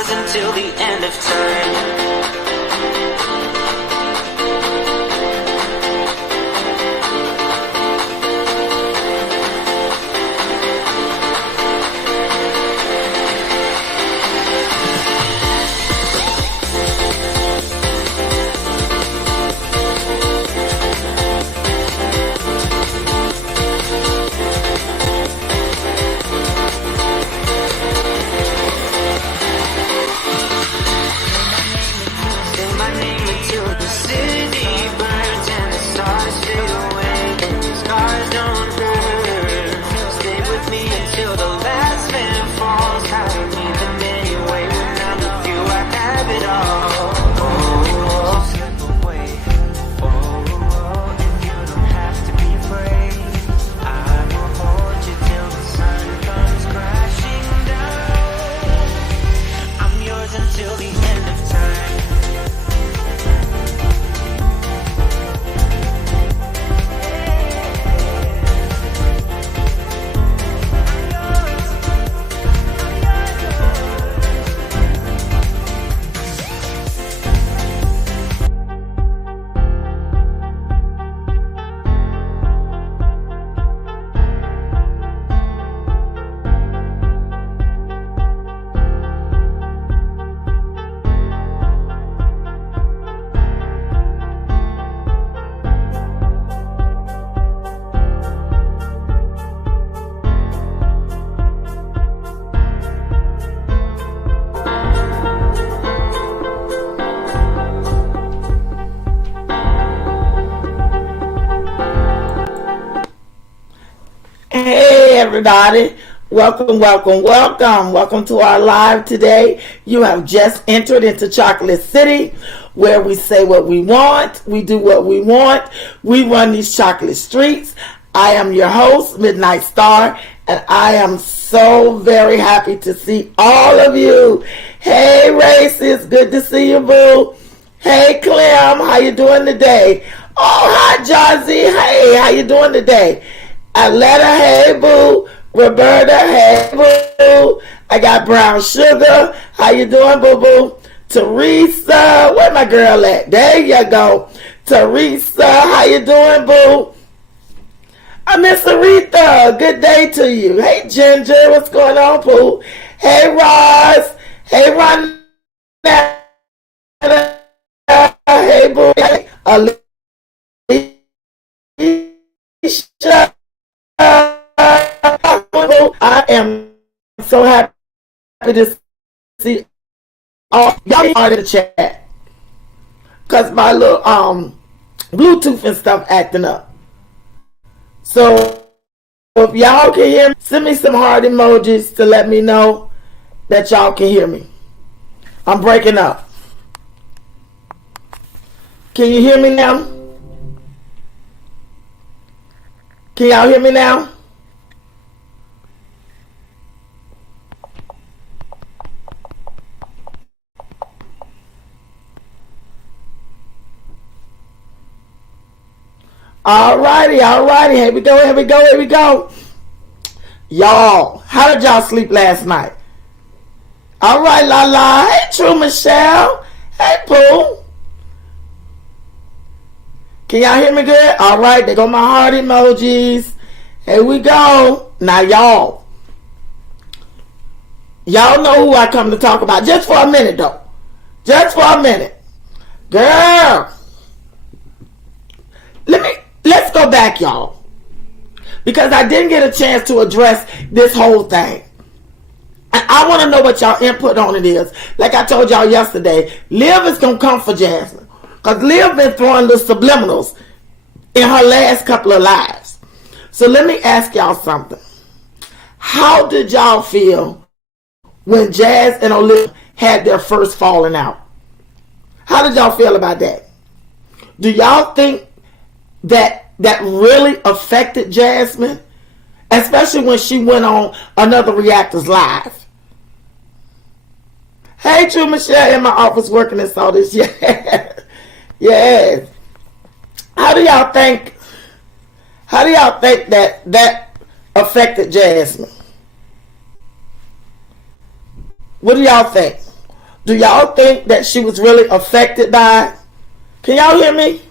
Until the end of time. Hey everybody, welcome to our live today. You have just entered into Chocolate City, where we say what we want, we do what we want, we run these chocolate streets. I am your host, Midnight Star, and I am so very happy to see all of you. Hey Races, good to see you, boo. Hey Clem, how you doing today? Oh, hi Jazzy, hey, how you doing today? Aletta, hey boo. Roberta, hey boo. I got Brown Sugar. How you doing, boo boo? Teresa, where my girl at? There you go. Teresa, how you doing, boo? Miss Aretha, good day to you. Hey Ginger, what's going on, boo? Hey Ross. Hey Ron. Hey boo. Hey Alicia. I am so happy to see all y'all are in the chat because my little Bluetooth and stuff acting up. So if y'all can hear me, send me some heart emojis to let me know that y'all can hear me. I'm breaking up. Can you hear me now? Can y'all hear me now? Alrighty. Here we go. Y'all, how did y'all sleep last night? Alright, La. Hey, True Michelle. Hey, Pooh. Can y'all hear me good? Alright, there go my heart emojis. Here we go. Now, y'all know who I come to talk about. Just for a minute, though. Just for a minute. Girl. Let's go back, y'all, because I didn't get a chance to address this whole thing. And I want to know what y'all input on it is. Like I told y'all yesterday, Liv is going to come for Jasmine, because Liv been throwing the subliminals in her last couple of lives. So let me ask y'all something. How did y'all feel when Jazz and Olivia had their first falling out? How did y'all feel about that? Do y'all think that really affected Jasmine, especially when she went on Another Reactors Live? Hey, True Michelle, in my office working and saw this. Yes. How do y'all think that affected Jasmine? What do y'all think? Do y'all think that she was really affected by it? Can y'all hear me?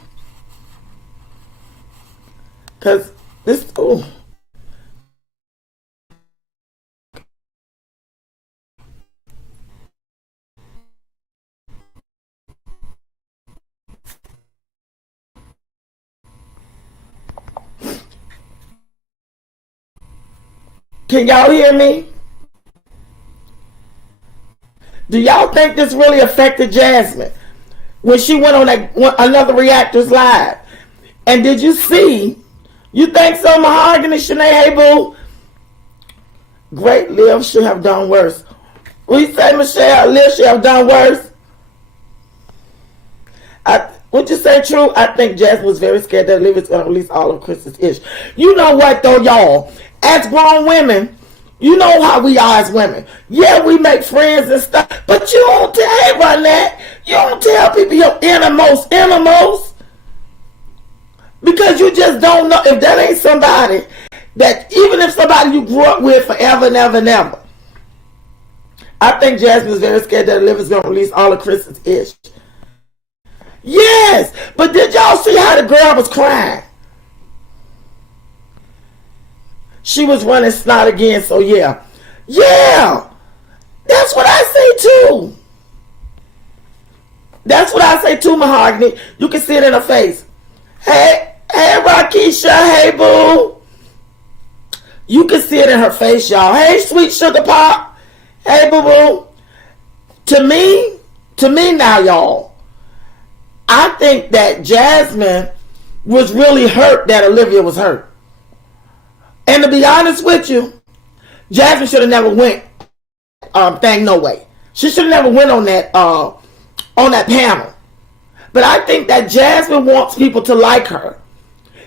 Because this, ooh. Can y'all hear me? Do y'all think this really affected Jasmine when she went on that another Reactors Live? And did you see? You think so, Mahogany, Shanae? Hey, boo. Great Liv should have done worse. We say, Michelle, Liv should have done worse. Would you say true? I think Jasmine was very scared that Liv is going to release all of Chris's ish. You know what, though, y'all? As grown women, you know how we are as women. Yeah, we make friends and stuff, but you don't tell everyone that. You don't tell people your innermost. Because you just don't know if that ain't somebody that, even if somebody you grew up with forever and ever and ever. I think Jasmine is very scared that Liv is going to release all of Chris's ish. Yes, but did y'all see how the girl was crying? She was running snot again, so yeah. Yeah, that's what I say too. That's what I say too, Mahogany. You can see it in her face. Hey, Rakisha, hey, boo. You can see it in her face, y'all. Hey, sweet sugar pop. Hey, boo boo. To me now, y'all, I think that Jasmine was really hurt that Olivia was hurt. And to be honest with you, Jasmine should have never went thing no way. She should have never went on that panel. But I think that Jasmine wants people to like her.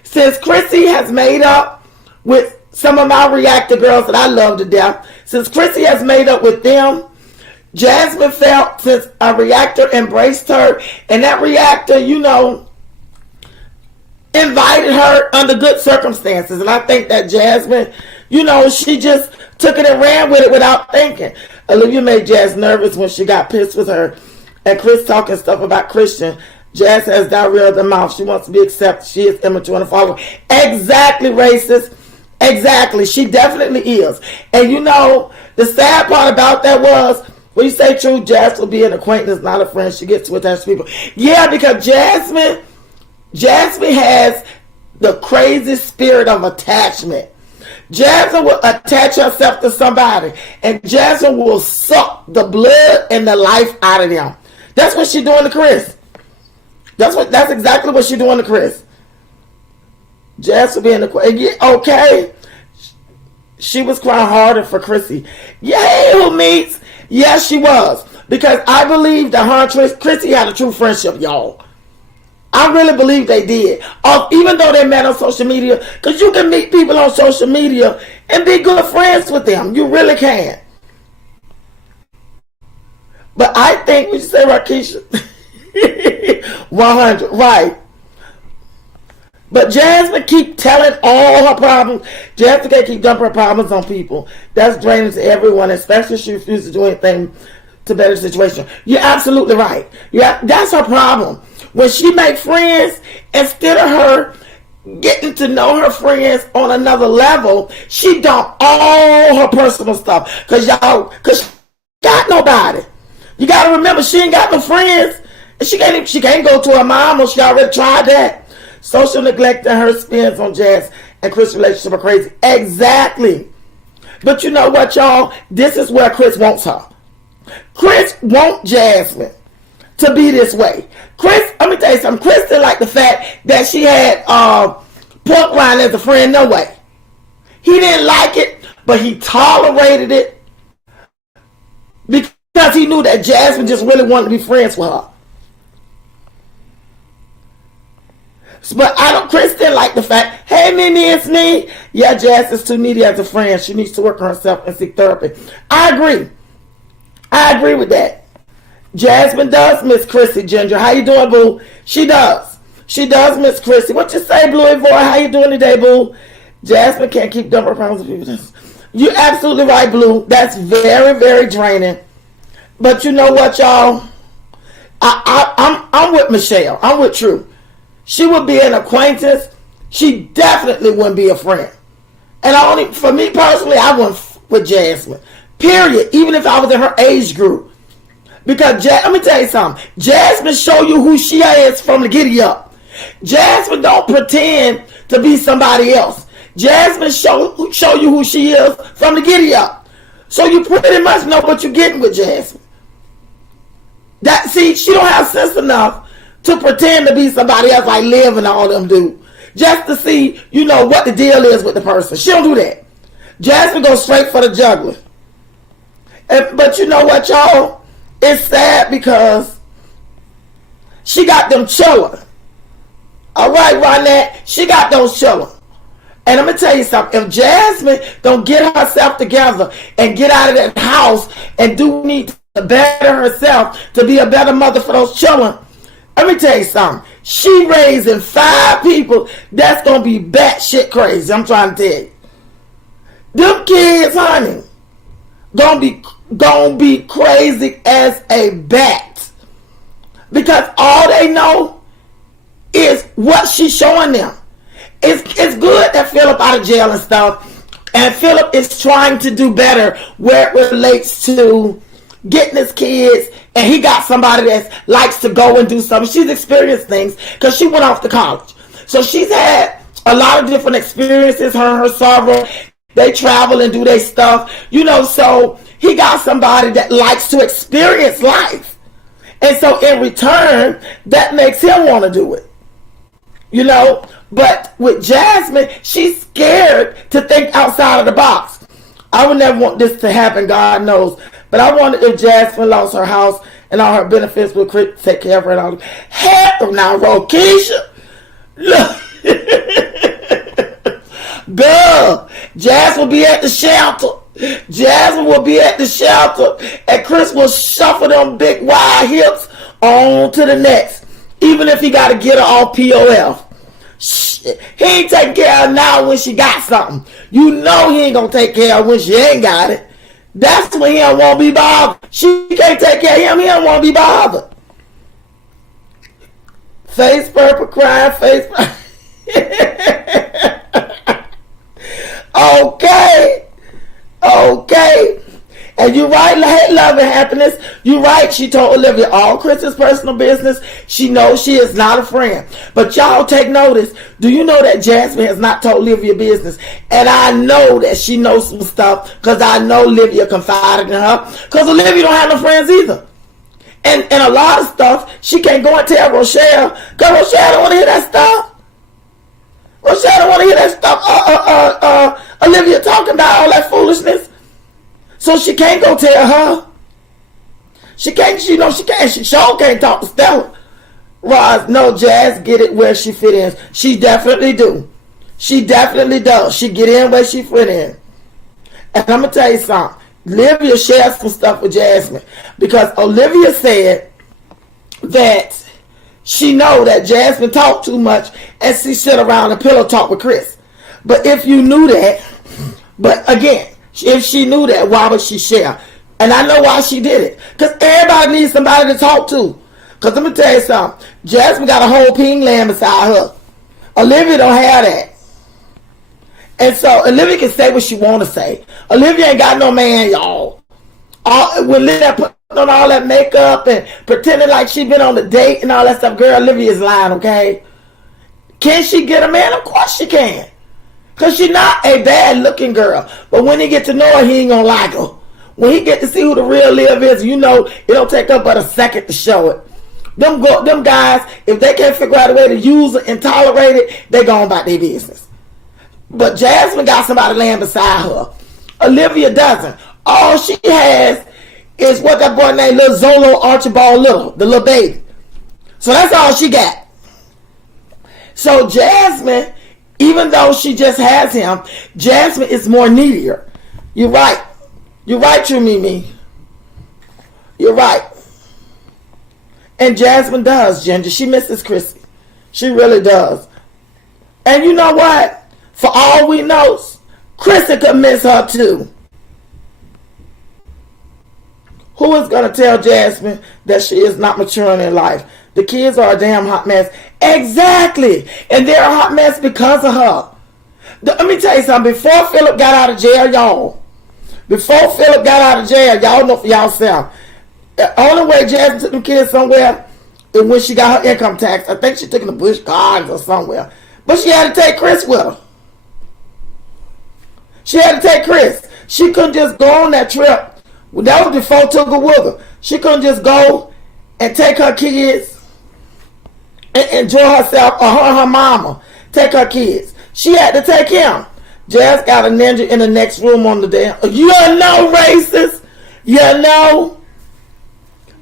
Since Chrissy has made up with some of my reactor girls that I love to death, since Chrissy has made up with them, Jasmine felt since a reactor embraced her, and that reactor, invited her under good circumstances. And I think that Jasmine, she just took it and ran with it without thinking. Olivia made Jazz nervous when she got pissed with her and Chris talking stuff about Christian. Jazz has diarrhea of the mouth. She wants to be accepted. She is immature and a follower. Exactly, racist. Exactly. She definitely is. And the sad part about that was, when you say true, Jazz will be an acquaintance, not a friend. She gets to attach to people. Yeah, because Jasmine has the crazy spirit of attachment. Jasmine will attach herself to somebody, and Jasmine will suck the blood and the life out of them. That's what she's doing to Chris. That's exactly what she's doing to Chris. Jasmine being okay. She was crying harder for Chrissy. Yay, who meets? Yes, she was. Because I believe that her and Chrissy had a true friendship, y'all. I really believe they did. Even though they met on social media. Because you can meet people on social media and be good friends with them. You really can. But I think, would you say, Rakisha? 100, right. But Jasmine keep telling all her problems. Jasmine can't keep dumping her problems on people. That's draining to everyone, especially if she refuses to do anything to better the situation. You're absolutely right. Yeah, that's her problem. When she makes friends, instead of her getting to know her friends on another level, she dump all her personal stuff. Cause she got nobody. You gotta remember, she ain't got no friends. And she can't go to her mom, or she already tried that. Social neglect and her spins on Jazz and Chris' relationship are crazy. Exactly. But you know what, y'all? This is where Chris wants her. Chris wants Jasmine to be this way. Chris, let me tell you something. Chris didn't like the fact that she had Pork Rind as a friend. No way. He didn't like it, but he tolerated it because he knew that Jasmine just really wanted to be friends with her. But Chris didn't like the fact, hey, Mimi, it's me. Yeah, Jazz is too needy as a friend. She needs to work on herself and seek therapy. I agree with that. Jasmine does miss Chrissy, Ginger. How you doing, boo? She does. She does miss Chrissy. What you say, Bluey Boy? How you doing today, boo? Jasmine can't keep dumping problems with people. You're absolutely right, Blue. That's very, very draining. But you know what, y'all? I'm with Michelle. I'm with True. She would be an acquaintance. She definitely wouldn't be a friend. And for me personally, I wouldn't with Jasmine. Period. Even if I was in her age group. Because let me tell you something. Jasmine show you who she is from the giddy up. Jasmine don't pretend to be somebody else. Jasmine show you who she is from the giddy up. So you pretty much know what you're getting with Jasmine. She don't have sense enough to pretend to be somebody else like Liv and all them do. Just to see, what the deal is with the person. She don't do that. Jasmine goes straight for the juggler. But you know what, y'all? It's sad because she got them chillin'. All right, Ronette, she got those chillin'. And I'm going to tell you something. If Jasmine don't get herself together and get out of that house and do need to better herself to be a better mother for those children, let me tell you something. She raising 5 people that's going to be batshit crazy. I'm trying to tell you. Them kids, honey, gonna be crazy as a bat. Because all they know is what she's showing them. It's good that Philip out of jail and stuff. And Philip is trying to do better where it relates to getting his kids. And he got somebody that likes to go and do something. She's experienced things because she went off to college. So she's had a lot of different experiences. Her and her sorrow. They travel and do their stuff. So he got somebody that likes to experience life. And so in return, that makes him want to do it. But with Jasmine, she's scared to think outside of the box. I would never want this to happen, God knows. But I wonder if Jasmine lost her house and all her benefits would take care of her and all. Hell, now, Keisha, look. Girl, Jasmine will be at the shelter. Jasmine will be at the shelter. And Chris will shuffle them big wide hips on to the next. Even if he got to get her off POF. He ain't taking care of her now when she got something. He ain't going to take care of her when she ain't got it. That's when he don't want to be bothered. She can't take care of him. He don't want to be bothered. Face purple, crying, face purple. Okay. And you're right, love and happiness. You're right. She told Olivia all Chris's personal business. She knows she is not a friend. But y'all take notice. Do you know that Jasmine has not told Olivia business? And I know that she knows some stuff because I know Olivia confided in her. Because Olivia don't have no friends either. And a lot of stuff she can't go and tell Rochelle. Because Rochelle don't want to hear that stuff. Rochelle don't want to hear that stuff. Olivia talking about all that foolishness. So she can't go tell her. She can't, she can't. She sure can't talk to Stella. Roz, no, Jazz get it where she fit in. She definitely do. She definitely does. She get in where she fit in. And I'm going to tell you something. Olivia shared some stuff with Jasmine. Because Olivia said that she know that Jasmine talked too much and she sit around and pillow talk with Chris. But if you knew that, but again, if she knew that, why would she share? And I know why she did it. Because everybody needs somebody to talk to. Because let me tell you something. Jasmine got a whole ping lamb beside her. Olivia don't have that. And so Olivia can say what she want to say. Olivia ain't got no man, y'all. When Olivia put on all that makeup and pretending like she been on a date and all that stuff, girl, Olivia is lying, okay? Can she get a man? Of course she can. Because she's not a bad looking girl. But when he get to know her, he ain't going to like her. When he get to see who the real Liv is, it don't take up but a second to show it. Them guys, if they can't figure out a way to use it and tolerate it, they go about their business. But Jasmine got somebody laying beside her. Olivia doesn't. All she has is what that boy named Little Zolo Archibald Little, the little baby. So that's all she got. So Jasmine, even though she just has him, Jasmine is more needier. You're right. You're right, True Mimi. You're right. And Jasmine does, Ginger. She misses Chrissy. She really does. And you know what? For all we know, Chrissy could miss her too. Who is going to tell Jasmine that she is not maturing in life? The kids are a damn hot mess. Exactly. And they're a hot mess because of her. Let me tell you something. Before Philip got out of jail, y'all. Before Philip got out of jail, y'all know for y'allself. The only way Jasmine took them kids somewhere is when she got her income tax. I think she took them to Busch Gardens or somewhere. But she had to take Chris with her. She had to take Chris. She couldn't just go on that trip. That was before Tooga Wooga. She couldn't just go and take her kids and enjoy herself, or her and her mama take her kids. She had to take him. Jazz got a ninja in the next room on the damn. You know, racist. You know.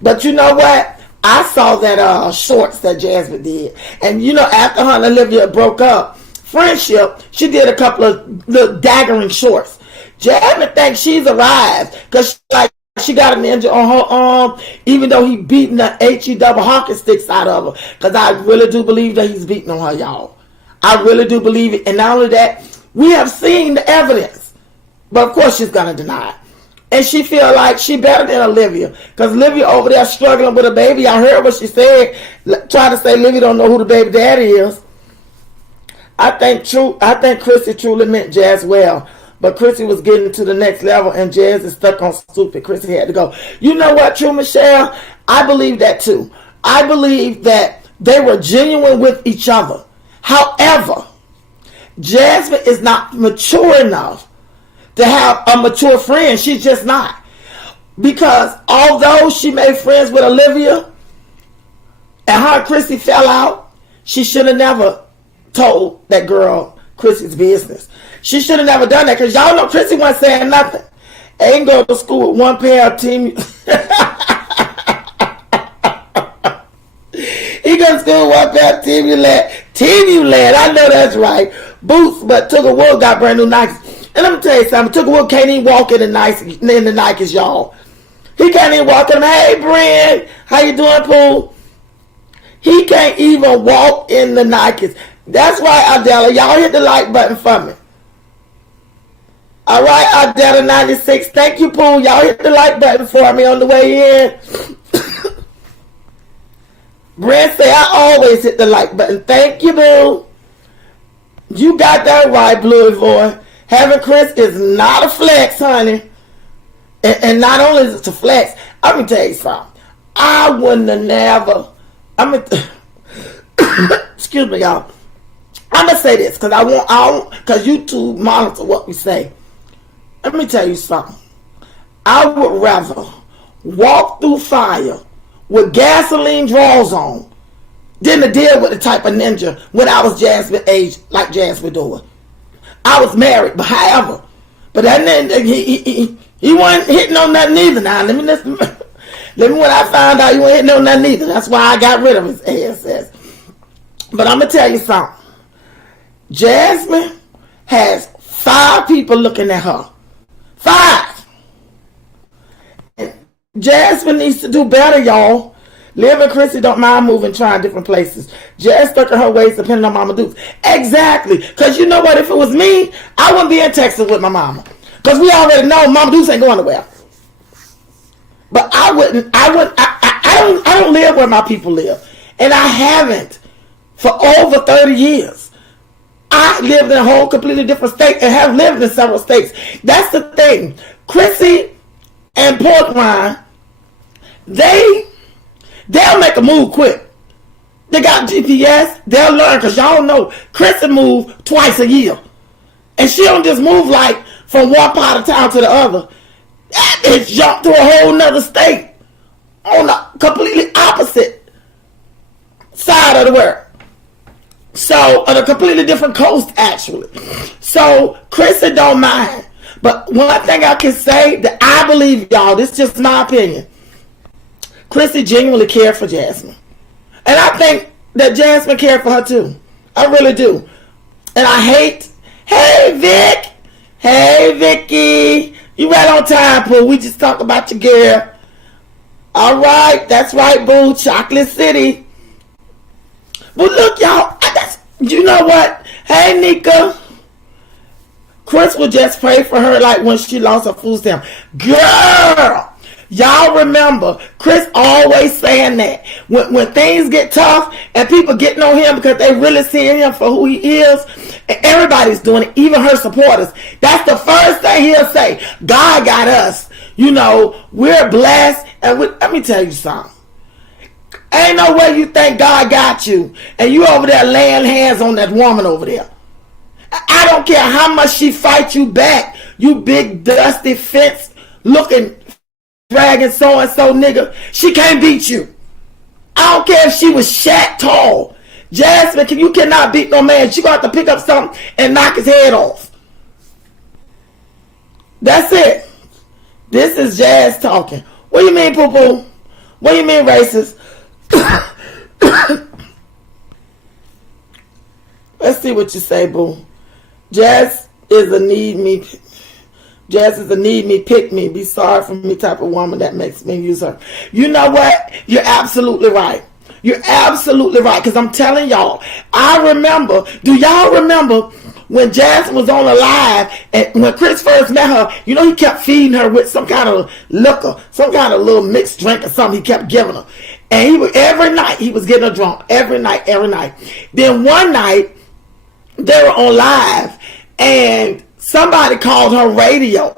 But you know what? I saw that shorts that Jasmine did. And you know, after her and Olivia broke up, friendship, she did a couple of little daggering shorts. Jasmine thinks she's arrived because she got a ninja on her arm, even though he beating the HE double hockey sticks out of her. Because I really do believe that he's beating on her, y'all. I really do believe it. And not only that, we have seen the evidence. But of course she's going to deny it. And she feel like she better than Olivia. Because Olivia over there struggling with a baby. I heard what she said. Trying to say Olivia don't know who the baby daddy is. I think Chrissy truly meant Jazz well. But Chrissy was getting to the next level and Jazz is stuck on stupid. Chrissy had to go. You know what, True Michelle? I believe that too. I believe that they were genuine with each other. However, Jasmine is not mature enough to have a mature friend. She's just not. Because although she made friends with Olivia and her and Chrissy fell out, she should have never told that girl Chrissy's business. She should have never done that because y'all know Chrissy wasn't saying nothing. Ain't go to school with one pair of team. He go to school with one pair of Team-U-Led. I know that's right. Boots, but Tooga Wooga got brand new Nikes. And let me tell you something. Tooga Wooga can't even walk in the Nikes, y'all. He can't even walk in them. Hey, Brent, how you doing, Pooh? He can't even walk in the Nikes. That's right, Adela. Y'all hit the like button for me. All right, Adela 96. Thank you, Pooh. Y'all hit the like button for me on the way in. Brent say I always hit the like button. Thank you, Boo. You got that right, Bluey boy. Having Chris is not a flex, honey. And not only is it a flex, I'm going to tell you something. I wouldn't have never. Excuse me, y'all. I'm going to say this because because YouTube monitor what we say. Let me tell you something. I would rather walk through fire with gasoline drawers on than to deal with the type of ninja when I was Jasmine age, like Jasmine doing. I was married, but however, but that ninja, he wasn't hitting on nothing either. Now, let me when I found out he wasn't hitting on nothing either. That's why I got rid of his ass. But I'm going to tell you something. Jasmine has 5 people looking at her. 5. And Jasmine needs to do better, y'all. Liv and Chrissy don't mind moving, trying different places. Jazz stuck in her ways depending on Mama Dukes. Exactly. Because you know what? If it was me, I wouldn't be in Texas with my mama. Because we already know Mama Dukes ain't going nowhere. But I don't live where my people live. And I haven't for over 30 years. I lived in a whole completely different state and have lived in several states. That's the thing. Chrissy and Portwine, they'll make a move quick. They got GPS. They'll learn because y'all know Chrissy move twice a year. And she don't just move like from one part of town to the other. That bitch jumped to a whole nother state on the completely opposite side of the world. So, on a completely different coast, actually. So, Chrissy don't mind. But one thing I can say that I believe, y'all, this is just my opinion. Chrissy genuinely cared for Jasmine. And I think that Jasmine cared for her too. I really do. And I hate, hey, Vic. Hey, Vicky. You right on time, Pooh. We just talked about your girl. All right. That's right, boo. Chocolate City. But look, y'all. You know what? Hey, Nika. Chris would just pray for her like when she lost her food stamp. Girl, Y'all remember Chris always saying that when things get tough and people getting on him because they really seeing him for who he is, and everybody's doing it, even her supporters. That's the first thing he'll say. God got us. You know, we're blessed. And let me tell you something. Ain't no way you think God got you and you over there laying hands on that woman over there. I don't care how much she fight you back, you big dusty fence looking dragging so and so nigga. She can't beat you. I don't care if she was Shaq tall. Jasmine, you cannot beat no man. She gonna have to pick up something and knock his head off. That's it. This is Jazz talking. What do you mean, poo poo? What do you mean, racist? Let's see what you say, boo. Jazz is a need me. Jazz is a need me, pick me, be sorry for me type of woman that makes me use her. You know what? You're absolutely right. You're absolutely right. Because I'm telling y'all, I remember, do y'all remember when Jazz was on the live and when Chris first met her, you know, he kept feeding her with some kind of liquor, some kind of little mixed drink or something he kept giving her. And he would, every night he was getting her drunk. Every night. Then one night they were on live and somebody called her radio.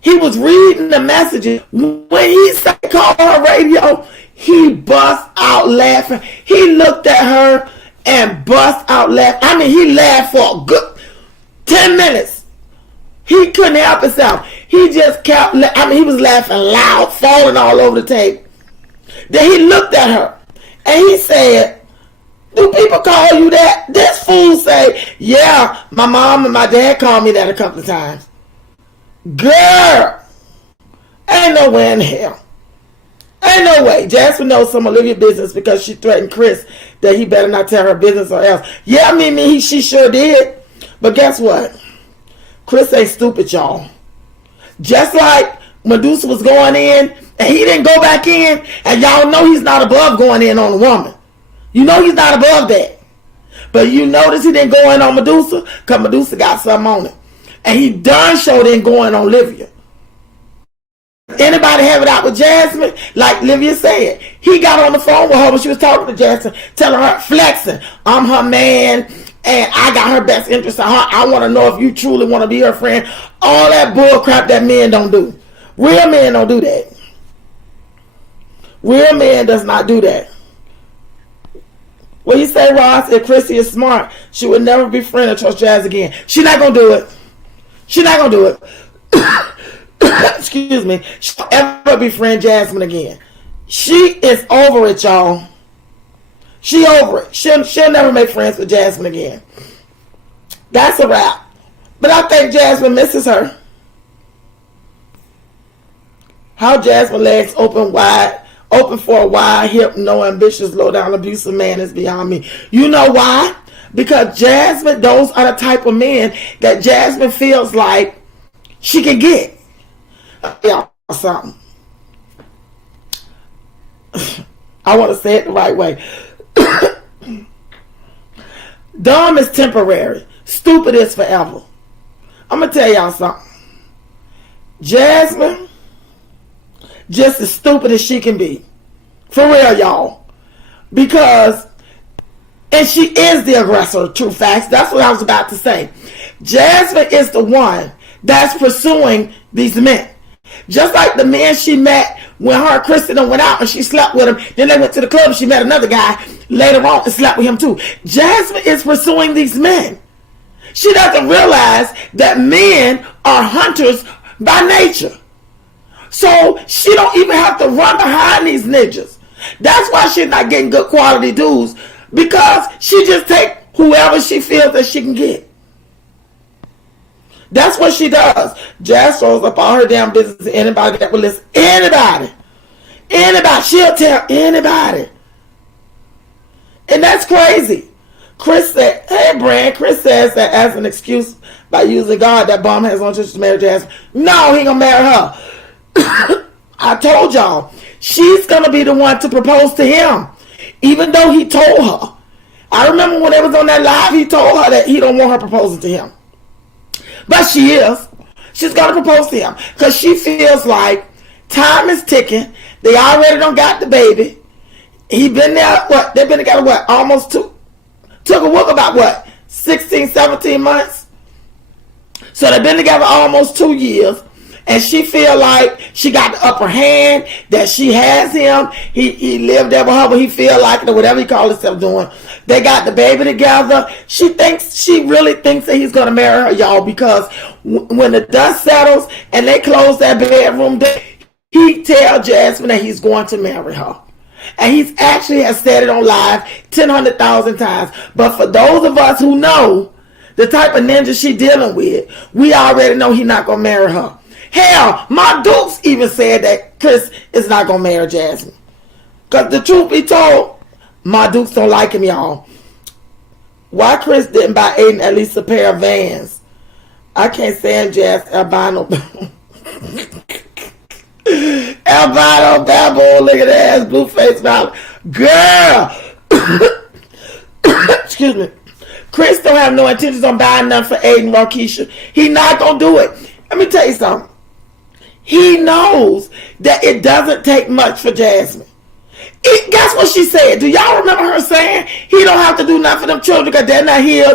He was reading the messages. When he said call her radio, he bust out laughing. He looked at her and bust out laughing. I mean, he laughed for a good 10 minutes. He couldn't help himself. He just kept, he was laughing loud, falling all over the table. Then he looked at her and he said, do people call you that? This fool say, yeah, my mom and my dad called me that a couple of times. Girl, ain't no way in hell. Ain't no way. Jasmine knows some Olivia business because she threatened Chris that he better not tell her business or else. Yeah, she sure did. But guess what? Chris ain't stupid, y'all. Just like Medusa was going in and he didn't go back in, and y'all know he's not above going in on a woman. You know he's not above that. But you notice he didn't go in on Medusa because Medusa got something on it. And he darn sure didn't go in on Olivia. Anybody have it out with Jasmine? Like Olivia said, he got on the phone with her when she was talking to Jasmine, telling her, flexing, I'm her man, and I got her best interest at heart. I want to know if you truly want to be her friend. All that bull crap that men don't do. Real men don't do that. Real man does not do that. What you say, Ross? If Chrissy is smart, she would never befriend or trust Jazz again. She's not going to do it. She's not going to do it. Excuse me. She'll ever befriend Jasmine again. She is over it, y'all. She over it. She'll never make friends with Jasmine again. That's a wrap. But I think Jasmine misses her. How Jasmine legs open for a wide hip, no ambitious, low down, abusive man is beyond me. You know why? Because Jasmine, those are the type of men that Jasmine feels like she can get. Something. I want to say it the right way. Dumb is temporary. Stupid is forever. I'm going to tell y'all something. Jasmine, just as stupid as she can be. For real, y'all. Because, and she is the aggressor, true facts. That's what I was about to say. Jasmine is the one that's pursuing these men. Just like the men she met when her and Kristen went out and she slept with him. Then they went to the club and she met another guy later on and slept with him too. Jasmine is pursuing these men. She doesn't realize that men are hunters by nature. So she don't even have to run behind these ninjas. That's why she's not getting good quality dudes, because she just take whoever she feels that she can get. That's what she does. Jazz throws up all her damn business to anybody that will listen. Anybody. She'll tell anybody. And that's crazy. Chris said, hey, Brand, Chris says that as an excuse by using God, that bum has no intention to marry Jasmine. No, he ain't gonna marry her. I told y'all, she's gonna be the one to propose to him, even though he told her. I remember when they was on that live, he told her that he don't want her proposing to him. But she is. She's gonna propose to him because she feels like Time is ticking. They already done got the baby. He been there, what? They've been together, what? Almost took a walk about, what? 16, 17 months? So they've been together almost 2 years. And she feel like she got the upper hand, that she has him. He lived there with her, but he feel like it, or whatever he called himself doing. They got the baby together. She really thinks that he's going to marry her, y'all, because when the dust settles and they close that bedroom door, he tell Jasmine that he's going to marry her. And he's actually has said it on live 100,000 times. But for those of us who know the type of ninja she dealing with, we already know he's not going to marry her. Hell, my Dukes even said that Chris is not going to marry Jasmine. Because the truth be told, my Dukes don't like him, y'all. Why Chris didn't buy Aiden at least a pair of Vans? I can't stand Jazz albino. Albino baboon, look at that ass, blue face mouth. Girl! Excuse me. Chris don't have no intentions on buying nothing for Aiden Markeisha. He not going to do it. Let me tell you something. He knows that it doesn't take much for Jasmine. Guess what she said? Do y'all remember her saying he don't have to do nothing for them children because they're not his,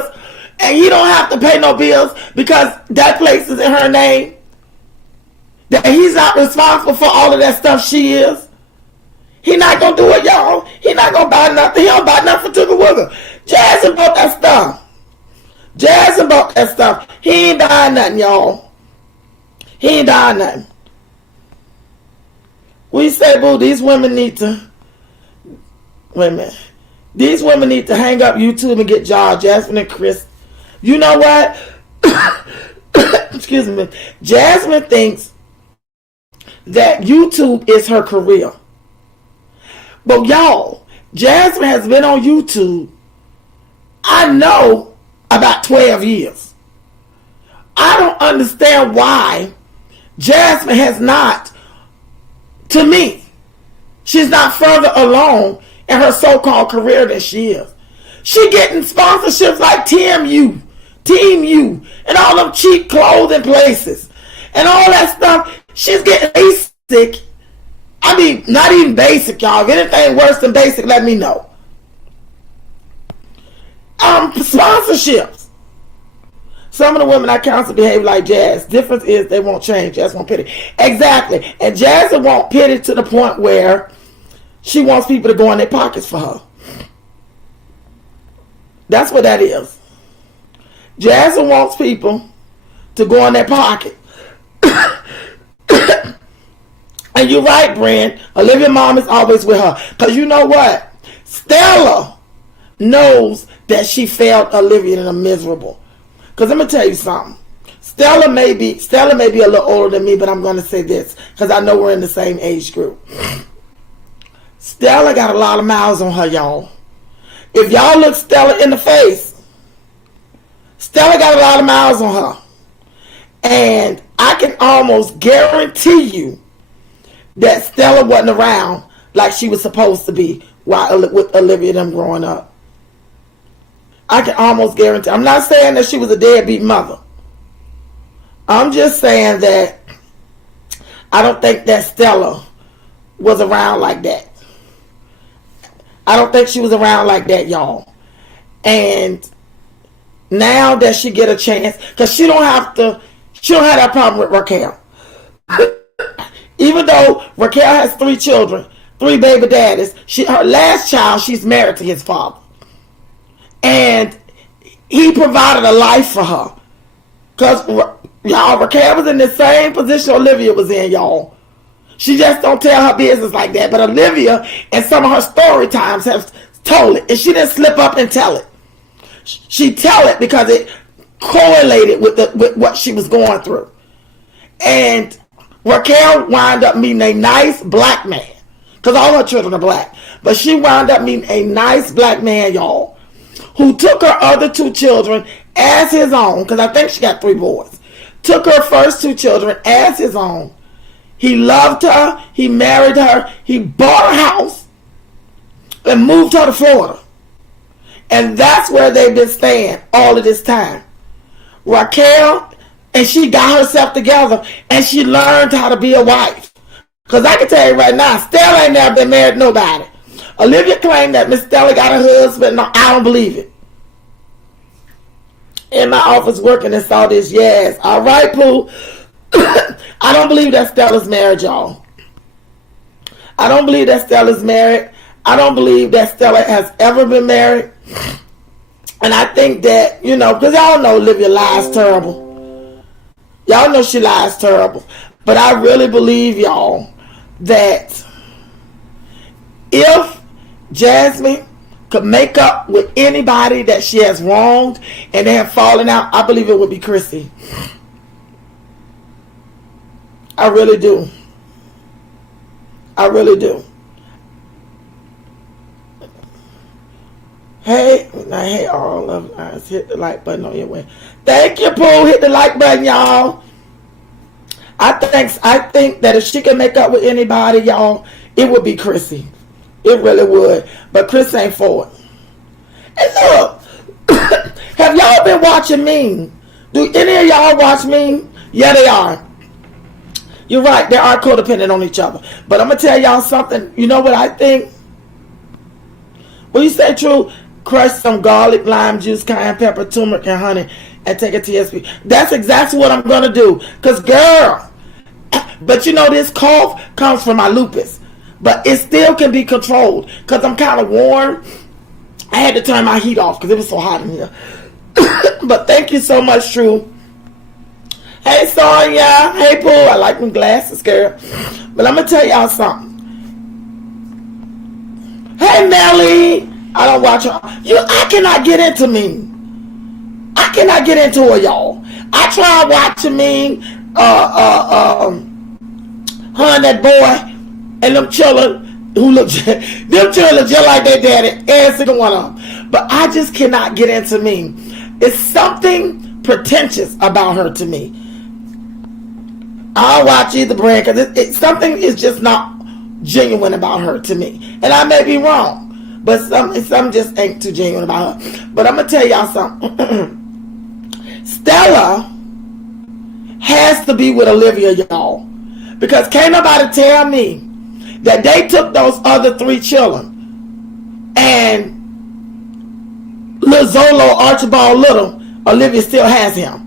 and he don't have to pay no bills because that place is in her name? That he's not responsible for all of that stuff she is? He not gonna do it, y'all. He not gonna buy nothing. He don't buy nothing for Tooka Wooga. Jasmine bought that stuff. Jasmine bought that stuff. He ain't buying nothing, y'all. He ain't buying nothing. We say, boo, these women need to, wait a minute. These women need to hang up YouTube and get jobs. Jasmine and Chris. You know what? Excuse me. Jasmine thinks that YouTube is her career. But y'all, Jasmine has been on YouTube, I know, about 12 years. I don't understand why Jasmine has not, to me, she's not further along in her so-called career than she is. She getting sponsorships like Team U, and all them cheap clothing places, and all that stuff. She's getting basic. I mean, not even basic, y'all. If anything worse than basic, let me know. Sponsorships. Some of the women I counsel behave like Jazz. Difference is they won't change. Jazz won't pity. Exactly. And Jazz won't pity to the point where she wants people to go in their pockets for her. That's what that is. Jazz wants people to go in their pocket. And you're right, Brand. Olivia's mom is always with her. Because you know what? Stella knows that she failed Olivia and are miserable. Because let me tell you something. Stella may be a little older than me, but I'm going to say this because I know we're in the same age group. Stella got a lot of miles on her, y'all. If y'all look Stella in the face, Stella got a lot of miles on her. And I can almost guarantee you that Stella wasn't around like she was supposed to be with Olivia and them growing up. I can almost guarantee. I'm not saying that she was a deadbeat mother. I'm just saying that I don't think that Stella was around like that. I don't think she was around like that, y'all. And now that she get a chance, because she don't have that problem with Raquel. Even though Raquel has 3 children, 3 baby daddies, her last child, she's married to his father. And he provided a life for her. Because, y'all, Raquel was in the same position Olivia was in, y'all. She just don't tell her business like that. But Olivia, and some of her story times, have told it. And she didn't slip up and tell it. She tell it because it correlated with what she was going through. And Raquel wound up meeting a nice black man. Because all her children are black. But she wound up meeting a nice black man, y'all, who took her other 2 children as his own, because I think she got 3 boys. Took her first 2 children as his own. He loved her. He married her. He bought a house and moved her to Florida. And that's where they've been staying all of this time. Raquel, and she got herself together, and she learned how to be a wife. Because I can tell you right now, Stella ain't never been married to nobody. Olivia claimed that Miss Stella got a husband. No, I don't believe it. In my office working and saw this, yes. All right, Pooh. I don't believe that Stella's married, y'all. I don't believe that Stella's married. I don't believe that Stella has ever been married. And I think that, because y'all know Olivia lies terrible. Y'all know she lies terrible. But I really believe, y'all, that if Jasmine could make up with anybody that she has wronged and they have fallen out, I believe it would be Chrissy. I really do. I really do. Hey, I hate all of us. Hit the like button on your way. Thank you, Pooh. Hit the like button, y'all. I think that if she can make up with anybody, y'all, it would be Chrissy. It really would. But Chris ain't for it. And look, have y'all been watching me? Do any of y'all watch me? Yeah, they are. You're right. They are codependent on each other. But I'm going to tell y'all something. You know what I think? Well, you say true. Crush some garlic, lime juice, cayenne pepper, turmeric, and honey, and take a TSP. That's exactly what I'm going to do. Because, girl, but this cough comes from my lupus. But it still can be controlled. Because I'm kind of warm. I had to turn my heat off because it was so hot in here. But thank you so much, True. Hey, Sonya. Hey, Pooh. I like my glasses, girl. But I'm going to tell y'all something. Hey, Melly. I don't watch her. I cannot get into me. I cannot get into her, y'all. I tried watching me, her and that boy, and them children who look, them children look just like their daddy, every single one of them. But I just cannot get into me. It's something pretentious about her to me. I'll watch either brand because something is just not genuine about her to me. And I may be wrong. But some just ain't too genuine about her. But I'm going to tell y'all something. Stella has to be with Olivia, y'all. Because can't nobody tell me that they took those other 3 children and Lil Zolo, Archibald Little, Olivia still has him.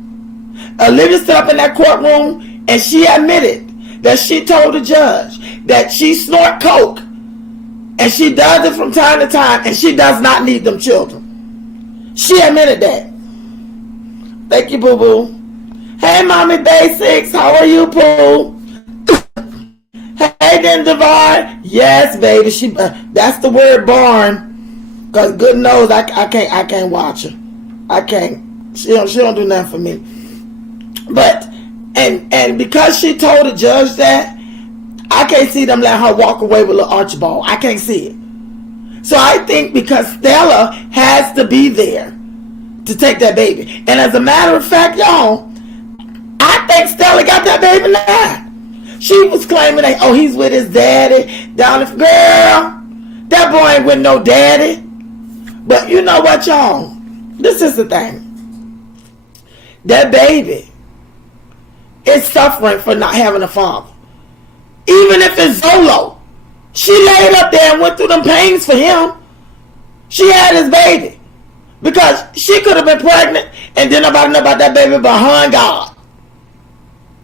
Olivia stood up in that courtroom and she admitted that she told the judge that she snort coke. And she does it from time to time, and she does not need them children. She admitted that. Thank you, boo-boo. Hey, Mommy Basics. How are you, Pooh? Hey, then, Devon. Yes, baby. That's the word barn. Because good knows I can't watch her. I can't. She don't do nothing for me. But, and because she told the judge that, I can't see them letting her walk away with little Archibald. I can't see it. So I think because Stella has to be there to take that baby. And as a matter of fact, y'all, I think Stella got that baby now. She was claiming that, he's with his daddy down the girl. That boy ain't with no daddy. But you know what, y'all? This is the thing. That baby is suffering for not having a father. Even if it's Zolo, she laid up there and went through them pains for him. She had his baby. Because she could have been pregnant and didn't nobody know about that baby but her and God.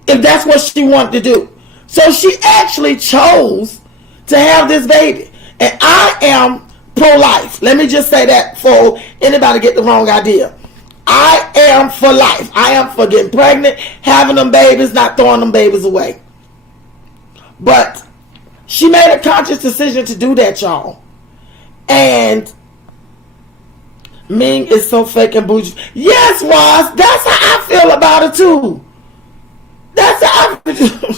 If that's what she wanted to do. So she actually chose to have this baby. And I am pro-life. Let me just say that for anybody get the wrong idea. I am for life. I am for getting pregnant, having them babies, not throwing them babies away. But she made a conscious decision to do that, y'all. And Ming is so fake and bougie. Yes, Ross, that's how I feel about it too. That's how I feel.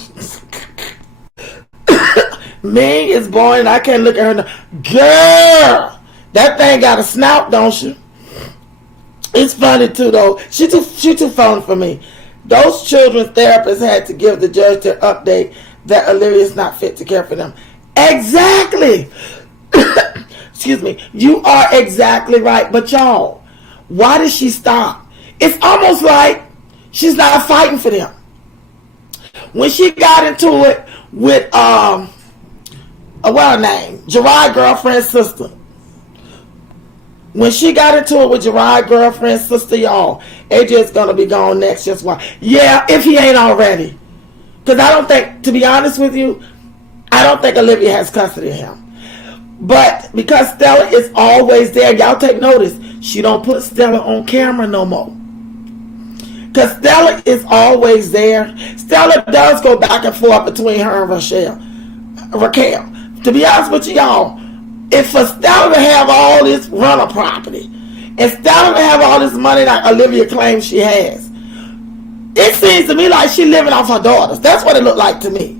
Ming is boring. I can't look at her now. Girl, that thing got a snout, don't she? It's funny too, though. She too funny for me. Those children's therapists had to give the judge their update that Olivia is not fit to care for them. Exactly. Excuse me. You are exactly right. But y'all, why did she stop? It's almost like she's not fighting for them. When she got into it with what her name? Gerard's girlfriend's sister. When she got into it with Gerard's girlfriend's sister, y'all, AJ's gonna be gone next. Just why? Yeah, if he ain't already. Because I don't think, to be honest with you, I don't think Olivia has custody of him. But because Stella is always there, y'all take notice, she don't put Stella on camera no more. Because Stella is always there. Stella does go back and forth between her and Raquel. To be honest with you, y'all, if for Stella to have all this rental property and Stella to have all this money like Olivia claims she has, it seems to me like she's living off her daughters. That's what it looked like to me.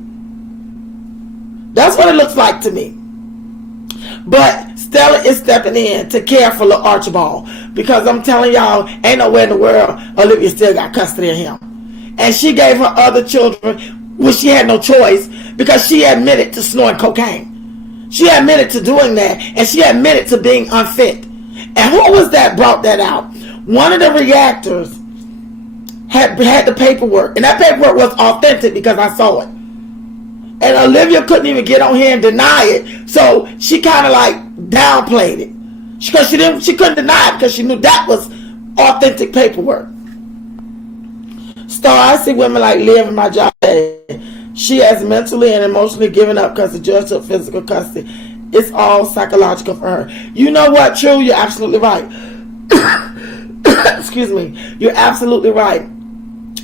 That's what it looks like to me. But Stella is stepping in to care for little Archibald, because I'm telling y'all, ain't nowhere in the world Olivia still got custody of him. And she gave her other children, which she had no choice, because she admitted to snorting cocaine. She admitted to doing that, and she admitted to being unfit. And who was that brought that out? One of the reactors had the paperwork, and that paperwork was authentic because I saw it. And Olivia couldn't even get on here and deny it, so she kind of like downplayed it because she couldn't deny it because she knew that was authentic paperwork. Star, I see women like Liv in my job. She has mentally and emotionally given up because the judge took physical custody. It's all psychological for her. You know what? True, you're absolutely right. Excuse me. You're absolutely right.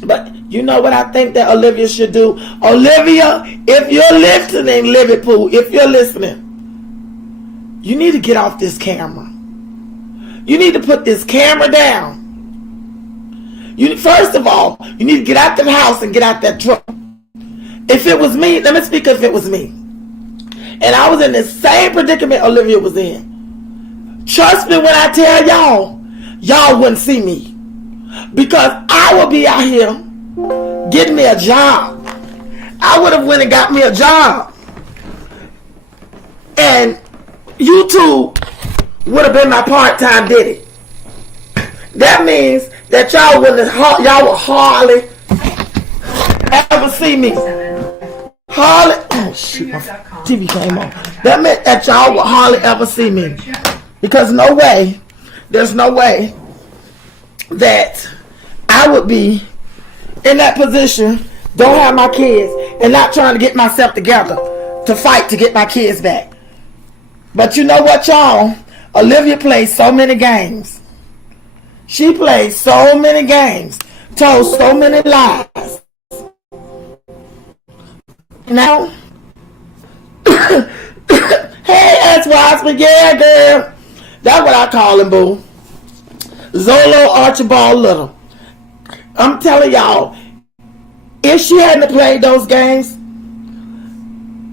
But you know what I think that Olivia should do? Olivia, if you're listening, Liverpool, if you're listening, you need to get off this camera. You need to put this camera down. First of all, you need to get out the house and get out that truck. If it was me, let me speak if it was me, and I was in the same predicament Olivia was in, trust me when I tell y'all wouldn't see me, because I would be out here getting me a job. I would have went and got me a job, and you two would have been my part-time Diddy. That means that y'all would hardly ever see me. Oh shit, my TV came on. That meant that y'all would hardly ever see me. Because there's no way that I would be in that position, don't have my kids, and not trying to get myself together to fight to get my kids back. But you know what, y'all? Olivia plays so many games. She plays so many games, told so many lies. Now, hey, ex-wife, yeah, girl. That's what I call him, boo. Zolo Archibald Little. I'm telling y'all, if she hadn't played those games,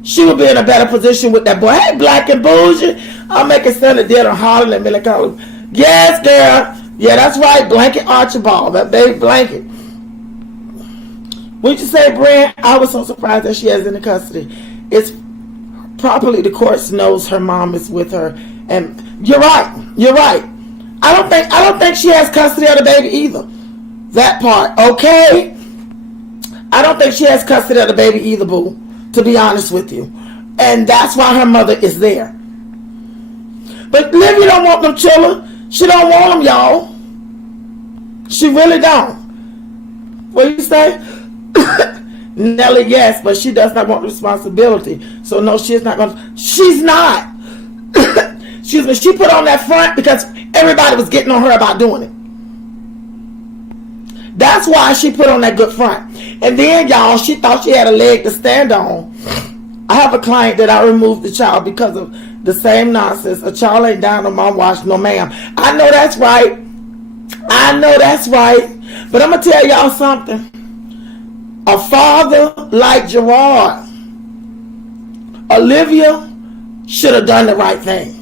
she would be in a better position with that boy. Hey, Black and Bougie. I'm making son of dead on Holland and Billy call him. Yes, girl. Yeah, that's right. Blanket Archibald. That baby Blanket. What'd you say, Brand? I was so surprised that she has in the custody. It's properly the courts knows her mom is with her, and you're right. You're right. I don't think she has custody of the baby either. That part, okay? I don't think she has custody of the baby either, boo. To be honest with you, and that's why her mother is there. But Livy don't want them children. She don't want them, y'all. She really don't. What do you say? Nelly, yes, but she does not want the responsibility. So no, she's not going to. She's not. Excuse me. She put on that front because everybody was getting on her about doing it. That's why she put on that good front. And then, y'all, she thought she had a leg to stand on. I have a client that I removed the child because of the same nonsense. A child ain't down on my watch, no ma'am. I know that's right. I know that's right. But I'm going to tell y'all something. A father like Gerard, Olivia should have done the right thing.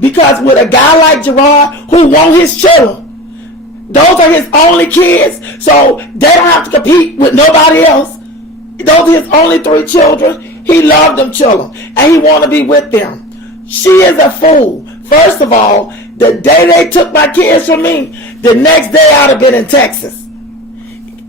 Because with a guy like Gerard who wants his children, those are his only kids, so they don't have to compete with nobody else. Those are his only 3 children. He loved them children, and he want to be with them. She is a fool. First of all, the day they took my kids from me, the next day I'd have been in Texas.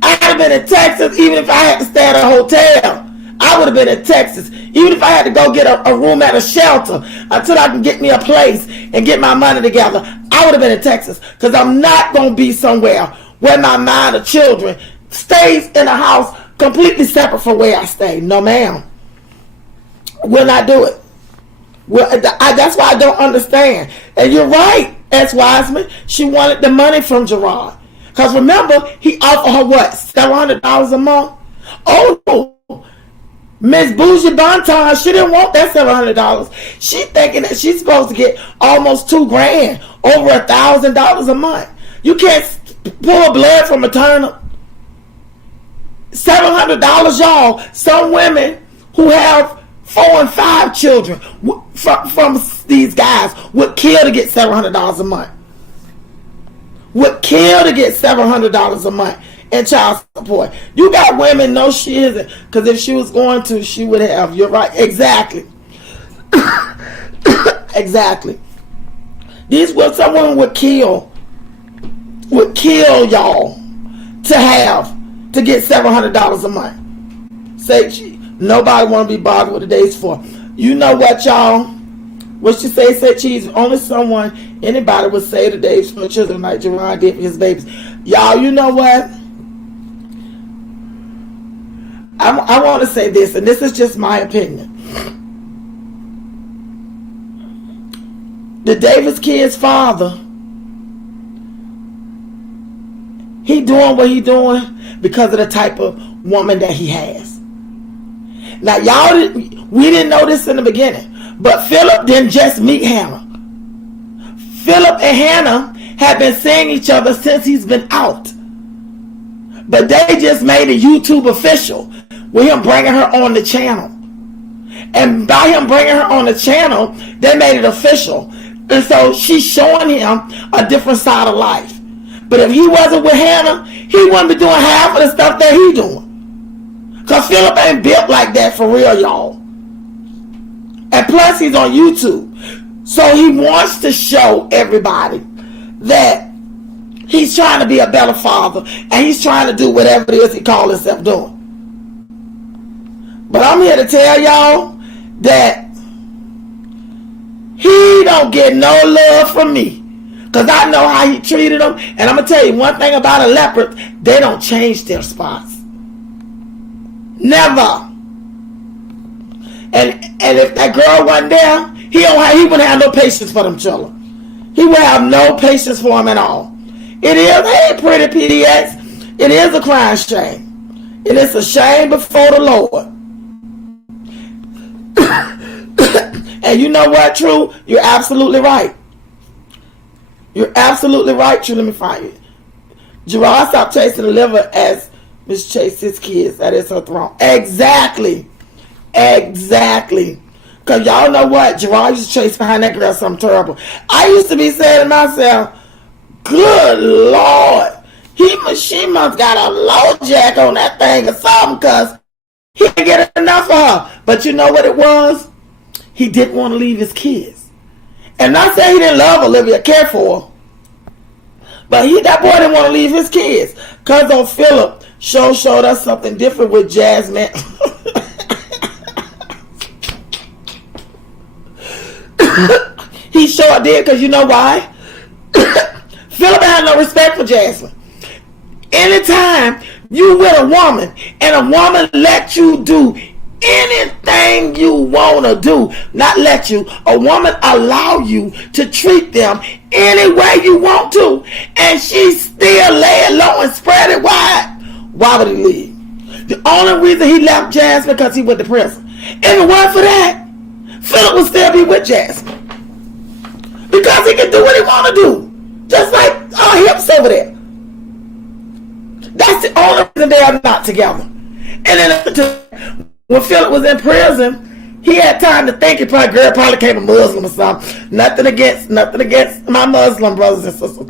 I'd have been in Texas even if I had to stay at a hotel. I would have been in Texas. Even if I had to go get a room at a shelter until I can get me a place and get my money together, I would have been in Texas. Because I'm not going to be somewhere where my minor children stays in a house completely separate from where I stay. No, ma'am. Will not do it. That's why I don't understand. And you're right, S. Wiseman. She wanted the money from Gerard. Because remember, he offered her what? $700 a month? Oh, Miss Bougie Bonton, she didn't want that $700. She thinking that she's supposed to get almost $2,000, over $1,000 a month. You can't pull blood from a turnip. $700, y'all. Some women who have 4 and 5 children from these guys would kill to get $700 a month. Would kill to get $700 a month in child support. You got women, no she isn't. Because if she was going to, she would have. You're right. Exactly. Exactly. These were some women would kill y'all to get $700 a month. Say nobody want to be bothered with the days for. You know what, y'all? What she said cheese. Only anybody would say the days for children like Jerron did for his babies. Y'all, you know what? I want to say this, and this is just my opinion. The Davis kid's father, he doing what he doing because of the type of woman that he has. Now, we didn't know this in the beginning, but Philip didn't just meet Hannah. Philip and Hannah have been seeing each other since he's been out. But they just made a YouTube official with him bringing her on the channel. And by him bringing her on the channel, they made it official. And so she's showing him a different side of life. But if he wasn't with Hannah, he wouldn't be doing half of the stuff that he doing. Because Philip ain't built like that for real, y'all. And plus, he's on YouTube. So he wants to show everybody that he's trying to be a better father. And he's trying to do whatever it is he calls himself doing. But I'm here to tell y'all that he don't get no love from me. Because I know how he treated them. And I'm going to tell you one thing about a leopard. They don't change their spots. Never. And if that girl wasn't there, he wouldn't have no patience for them children. He would have no patience for them at all. It is, hey, pretty PDX, it is a crying shame. It is a shame before the Lord. And you know what, True? You're absolutely right. You're absolutely right, True. Let me find it. Gerard stopped chasing the liver as Miss Chase his kids. That is her throne. Exactly. Exactly. Because y'all know what? Gerard used to chase behind that girl something terrible. I used to be saying to myself, good Lord, she must got a low jack on that thing or something because he didn't get enough of her. But you know what it was? He didn't want to leave his kids. And not saying he didn't love Olivia, care for her. But that boy didn't want to leave his kids. Because old Philip showed us something different with Jasmine. He sure did, because you know why? Philip had no respect for Jasmine. Anytime you with a woman and a woman let you do anything you want to do, not let you, a woman allow you to treat them any way you want to, and she still lay it low and spread it wide, why would he leave? The only reason he left Jasmine because he went to prison. If it weren't for that, Philip would still be with Jasmine. Because he can do what he want to do. Just like our hips over there. That's the only reason they are not together. And then when Philip was in prison, he had time to think. Girl probably became a Muslim or something. Nothing against my Muslim brothers and sisters.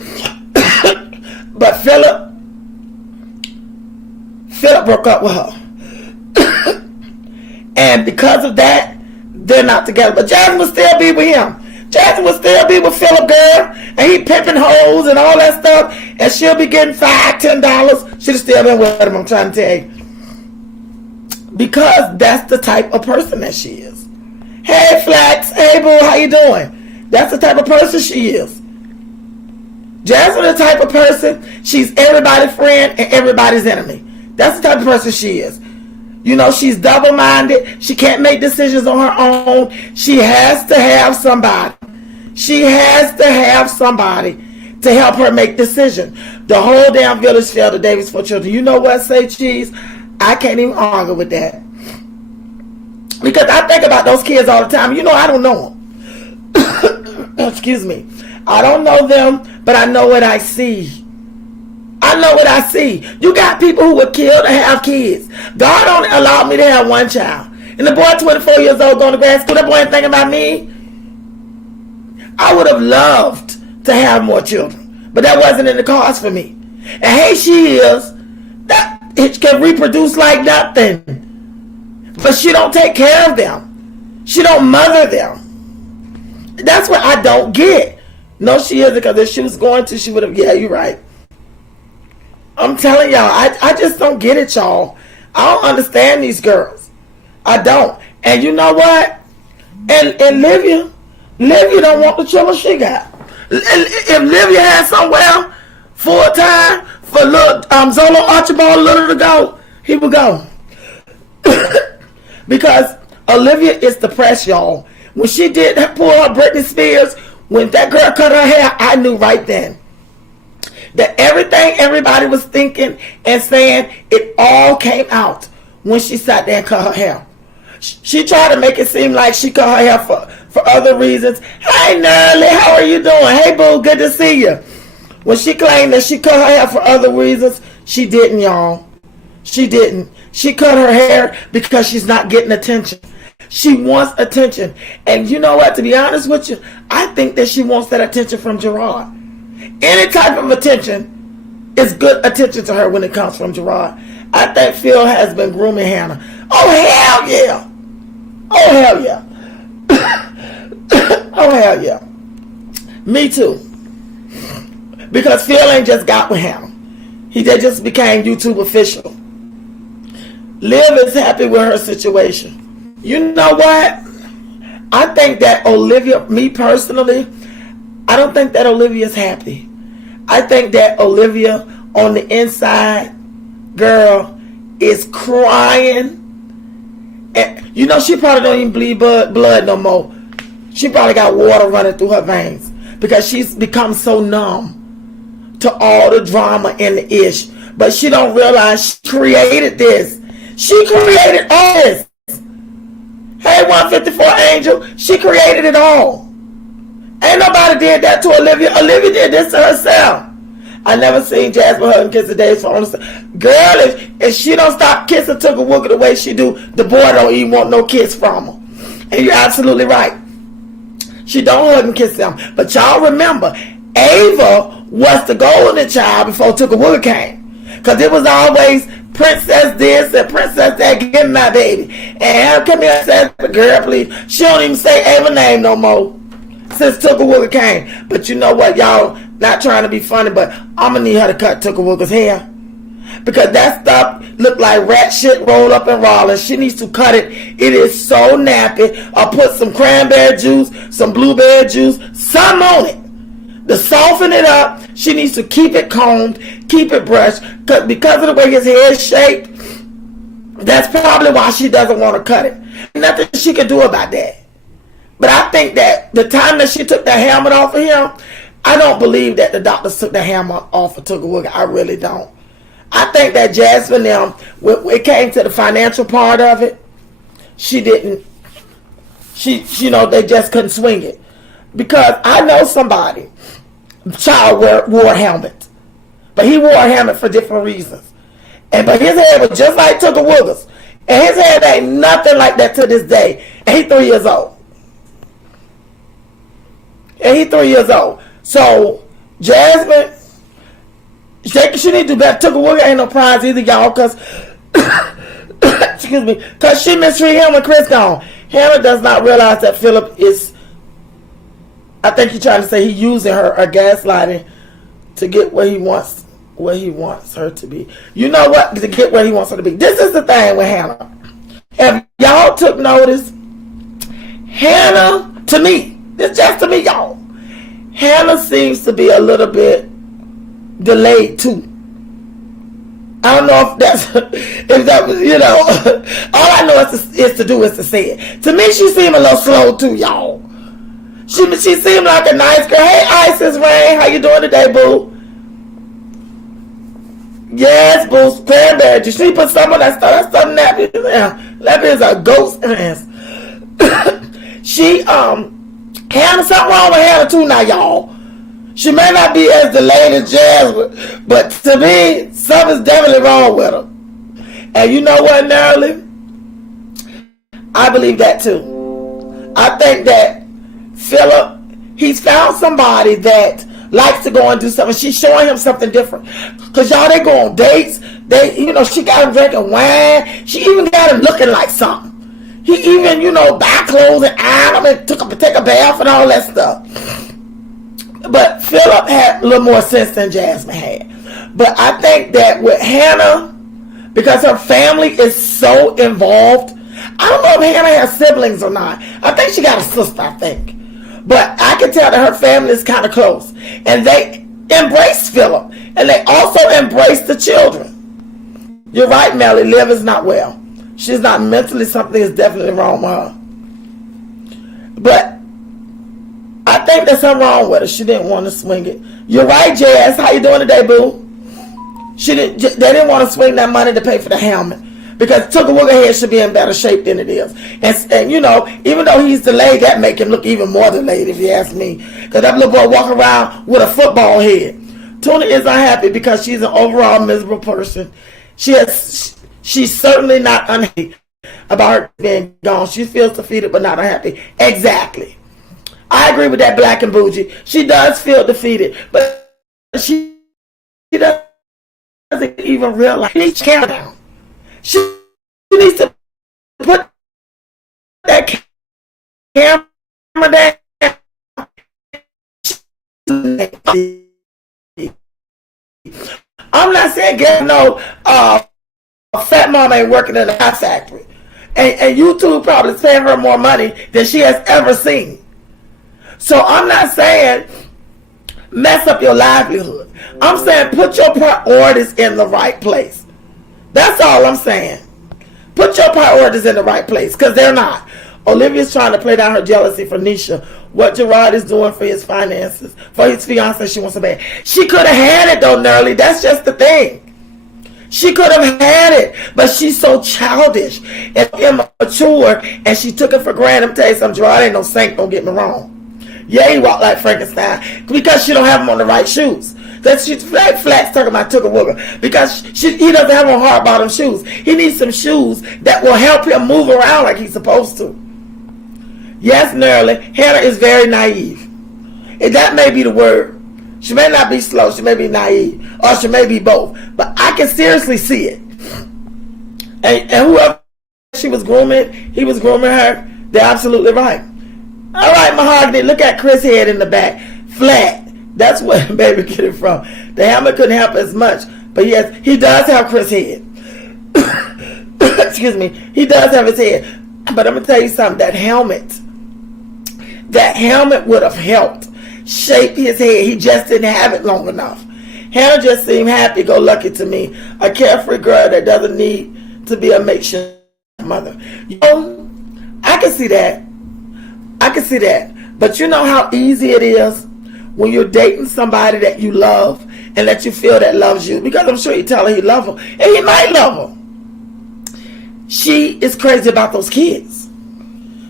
But Philip broke up with her. And because of that, they're not together. But Jasmine will still be with him. Jazzy will still be with Philip, girl, and he pimping hoes and all that stuff, and she'll be getting $5, $10. She'll still been with him, I'm trying to tell you. because that's the type of person that she is. Hey Flax, hey boo, how you doing? That's the type of person she is. Jasmine the type of person, she's everybody's friend and everybody's enemy. That's the type of person she is. You know, she's double-minded. She can't make decisions on her own. She has to have somebody. She has to have somebody to help her make decisions. The whole damn village failed the Davis for children. You know what, say cheese? I can't even argue with that. Because I think about those kids all the time. You know, I don't know them. Excuse me. I don't know them, but I know what I see. I know what I see. You got people who were killed to have kids. God only allowed me to have one child. And the boy 24 years old going to grad school, that boy ain't thinking about me. I would have loved to have more children. But that wasn't in the cards for me. And hey, she is. That it can reproduce like nothing. But she don't take care of them. She don't mother them. That's what I don't get. No, she isn't, because if she was going to, she would have, yeah, you're right. I'm telling y'all, I just don't get it, y'all. I don't understand these girls. I don't. And you know what? And Livia don't want the children she got. If Livia had somewhere full time for little Zolo Archibald little to go, he would go. Because Olivia is depressed, y'all. When she did pull her Britney Spears, when that girl cut her hair, I knew right then that everything everybody was thinking and saying, it all came out when she sat there and cut her hair. She tried to make it seem like she cut her hair for other reasons. Hey, Nerly, how are you doing? Hey, boo, good to see you. When she claimed that she cut her hair for other reasons, she didn't, y'all. She didn't. She cut her hair because she's not getting attention. She wants attention. And you know what? To be honest with you, I think that she wants that attention from Gerard. Any type of attention is good attention to her when it comes from Gerard. I think Phil has been grooming Hannah. Oh, hell yeah. Oh, hell yeah. Oh, hell yeah. Me too. Because Phil ain't just got with Hannah. They just became YouTube official. Liv is happy with her situation. You know what? I think that Olivia, me personally, I don't think that Olivia's happy. I think that Olivia on the inside, girl, is crying. And you know, she probably don't even bleed blood no more. She probably got water running through her veins because she's become so numb to all the drama and the ish. But she don't realize she created this. She created all this. Hey, 154 Angel, she created it all. Ain't nobody did that to Olivia. Olivia did this to herself. I never seen Jasmine hug and kiss the days for honest. Girl, if she don't stop kissing Tooka Wooka the way she do, the boy don't even want no kiss from her. And you're absolutely right. She don't hug and kiss them. But y'all remember, Ava was the golden child before Tooka Wooka came. Because it was always princess this and princess that, get my baby. And come here and say, girl, please. She don't even say Ava's name no more since Tooka Wooka came. But you know what, y'all? Not trying to be funny, but I'm going to need her to cut Tooka Wooka's hair. Because that stuff look like rat shit rolled up in Rollins. She needs to cut it. It is so nappy. Or put some cranberry juice, some blueberry juice, something on it to soften it up. She needs to keep it combed, keep it brushed. Because of the way his hair is shaped, that's probably why she doesn't want to cut it. Nothing she can do about that. But I think that the time that she took that helmet off of him, I don't believe that the doctors took the helmet off of Tooka Wooka. I really don't. I think that Jasmine, when it came to the financial part of it, she didn't. You know, they just couldn't swing it. Because I know somebody, child wore a helmet. But he wore a helmet for different reasons. But his hair was just like Tooka Wooka's. And his hair ain't nothing like that to this day. And he's 3 years old. So, Jasmine, she need to do better. Tooka Wooka ain't no prize either, y'all, because excuse me, because she mistreated him when Chris gone. Hannah does not realize that Philip is, I think he's trying to say he using her or gaslighting to get where he wants her to be. You know what? To get where he wants her to be. This is the thing with Hannah. If y'all took notice, Hannah, to me, it's just to me, y'all, Hannah seems to be a little bit delayed too. I don't know if that was, all I know is to say it. To me, she seemed a little slow too, y'all. She seemed like a nice girl. Hey, Isis Rain, how you doing today, boo? Yes, boo, cranberry. Did she put some of that stuff? That stuff nappy. That is a ghost ass. Hannah, something wrong with Hannah too now, y'all. She may not be as delayed as Jazz, but to me, something's definitely wrong with her. And you know what, Nerly? I believe that too. I think that Philip, he's found somebody that likes to go and do something. She's showing him something different. Because y'all, they go on dates. She got him drinking wine. She even got him looking like something. He even, buy clothes and iron them and take a bath and all that stuff. But Philip had a little more sense than Jasmine had. But I think that with Hannah, because her family is so involved, I don't know if Hannah has siblings or not. I think she got a sister, I think. But I can tell that her family is kind of close. And they embrace Philip. And they also embrace the children. You're right, Melly. Liv is not well. She's not mentally, something is definitely wrong with her. But I think there's something wrong with her. She didn't want to swing it. You're right, Jazz. How you doing today, boo? They didn't want to swing that money to pay for the helmet. Because Tooka head should be in better shape than it is. And even though he's delayed, that make him look even more delayed, if you ask me. Because that little boy walk around with a football head. Tuna is unhappy because she's an overall miserable person. She's certainly not unhappy about her being gone. She feels defeated but not unhappy. Exactly. I agree with that, Black and Bougie. She does feel defeated, but she doesn't even realize she needs to calm down. She needs to put that camera down. I'm not saying fat mom ain't working in a hot factory. And YouTube probably is paying her more money than she has ever seen. So I'm not saying mess up your livelihood. I'm saying put your priorities in the right place. That's all I'm saying. Put your priorities in the right place, because they're not. Olivia's trying to play down her jealousy for Nisha. What Gerard is doing for his finances, for his fiance, she wants to pay. She could have had it though, Nerly. That's just the thing. She could have had it, but she's so childish and immature, and she took it for granted. I'm tell you something, Gerard ain't no saint, don't get me wrong. Yeah, he walked like Frankenstein because she don't have him on the right shoes. That she's flat's talking about Tooka Wooga because he doesn't have on hard bottom shoes. He needs some shoes that will help him move around like he's supposed to. Yes, Nerly, Hannah is very naive. And that may be the word. She may not be slow, she may be naive, or she may be both. But I can seriously see it. And whoever he was grooming her, they're absolutely right. All right, Mahogany, look at Chris' head in the back. Flat. That's where baby get it from. The helmet couldn't help as much. But yes, he does have Chris' head. Excuse me. He does have his head. But I'm going to tell you something. That helmet would have helped shape his head. He just didn't have it long enough. Hannah just seemed happy-go-lucky to me. A carefree girl that doesn't need to be a makeshift mother. I can see that. But you know how easy it is when you're dating somebody that you love and that you feel that loves you, because I'm sure you tell her he loves her, and he might love her. She is crazy about those kids.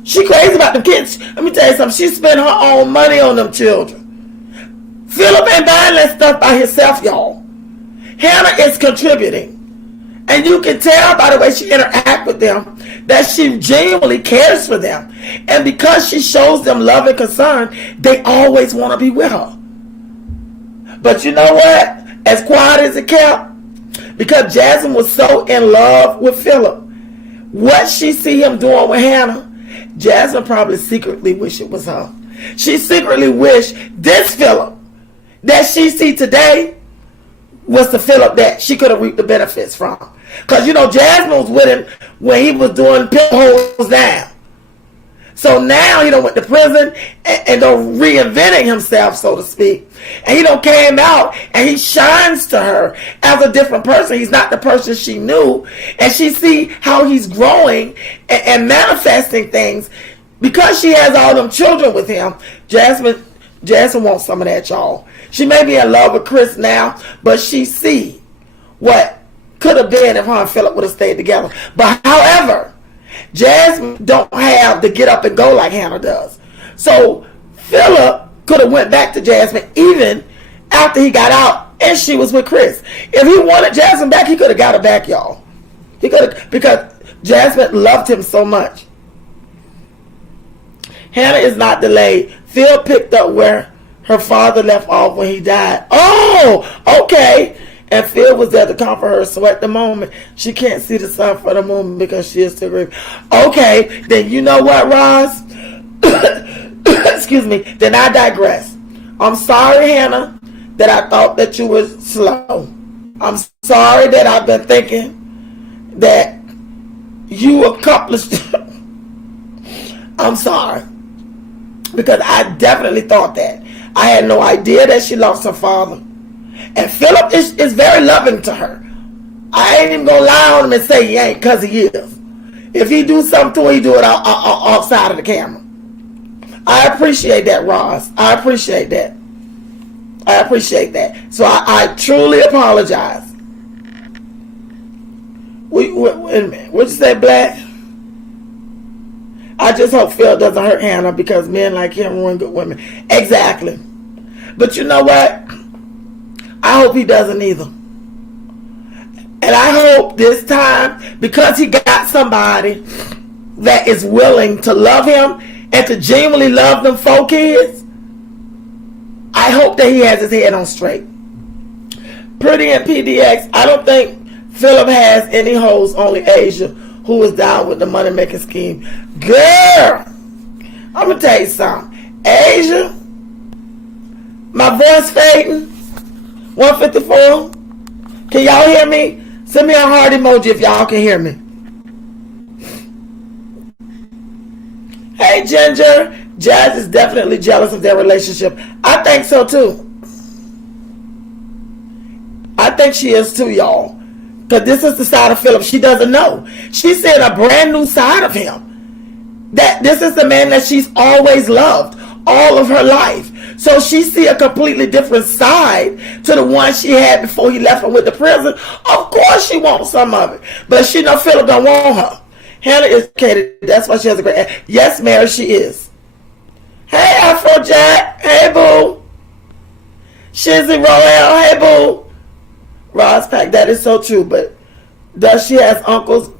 She crazy about them kids. Let me tell you something. She spent her own money on them children. Philip ain't buying that stuff by himself, y'all. Hannah is contributing. And you can tell by the way she interacts with them that she genuinely cares for them. And because she shows them love and concern, they always want to be with her. But you know what? As quiet as it kept, because Jasmine was so in love with Philip, what she see him doing with Hannah, Jasmine probably secretly wish it was her. She secretly wished this Philip that she see today was the Philip that she could have reaped the benefits from. Because, Jasmine was with him when he was doing Pimp Hoes Down. So now he went to prison and reinventing himself, so to speak. And he came out and he shines to her as a different person. He's not the person she knew. And she see how he's growing and manifesting things because she has all them children with him. Jasmine wants some of that, y'all. She may be in love with Chris now, but she see what could have been if her and Philip would have stayed together. But however, Jasmine don't have to get up and go like Hannah does. So Philip could have went back to Jasmine even after he got out and she was with Chris. If he wanted Jasmine back, he could have got her back, y'all. He could have, because Jasmine loved him so much. Hannah is not delayed. Phil picked up where her father left off when he died. Oh, okay. And Phil was there to comfort her. So at the moment, she can't see the sun for the moment because she is still grieving. Okay, then you know what, Roz? Excuse me. Then I digress. I'm sorry, Hannah, that I thought that you were slow. I'm sorry that I've been thinking that you accomplished. I'm sorry. Because I definitely thought that. I had no idea that she lost her father. And Philip is very loving to her. I ain't even gonna lie on him and say he ain't, because he is. If he do something to her, he do it outside of the camera. I appreciate that, Ross. I appreciate that. I appreciate that. So I truly apologize. Wait a minute. What'd you say, Black? I just hope Phil doesn't hurt Hannah because men like him ruin good women. Exactly. But you know what? I hope he doesn't either. And I hope this time, because he got somebody that is willing to love him and to genuinely love them 4 kids, I hope that he has his head on straight. Pretty and PDX, I don't think Philip has any hoes, only Asia, who is down with the money making scheme. Girl, I'm going to tell you something. Asia, my voice fading. 154. Can y'all hear me? Send me a heart emoji if y'all can hear me. Hey, Ginger. Jazz is definitely jealous of their relationship. I think so too. I think she is too, y'all. Because this is the side of Philip she doesn't know. She's seeing a brand new side of him. That this is the man that she's always loved all of her life. So she see a completely different side to the one she had before he left her with the prison. Of course she wants some of it. But she know Philip don't want her. Hannah is educated. That's why she has a great... Yes, Mary, she is. Hey, Afrojack. Hey, boo. Shizzy Royale. Hey, boo. Ross Pack, that is so true. But does she have uncles,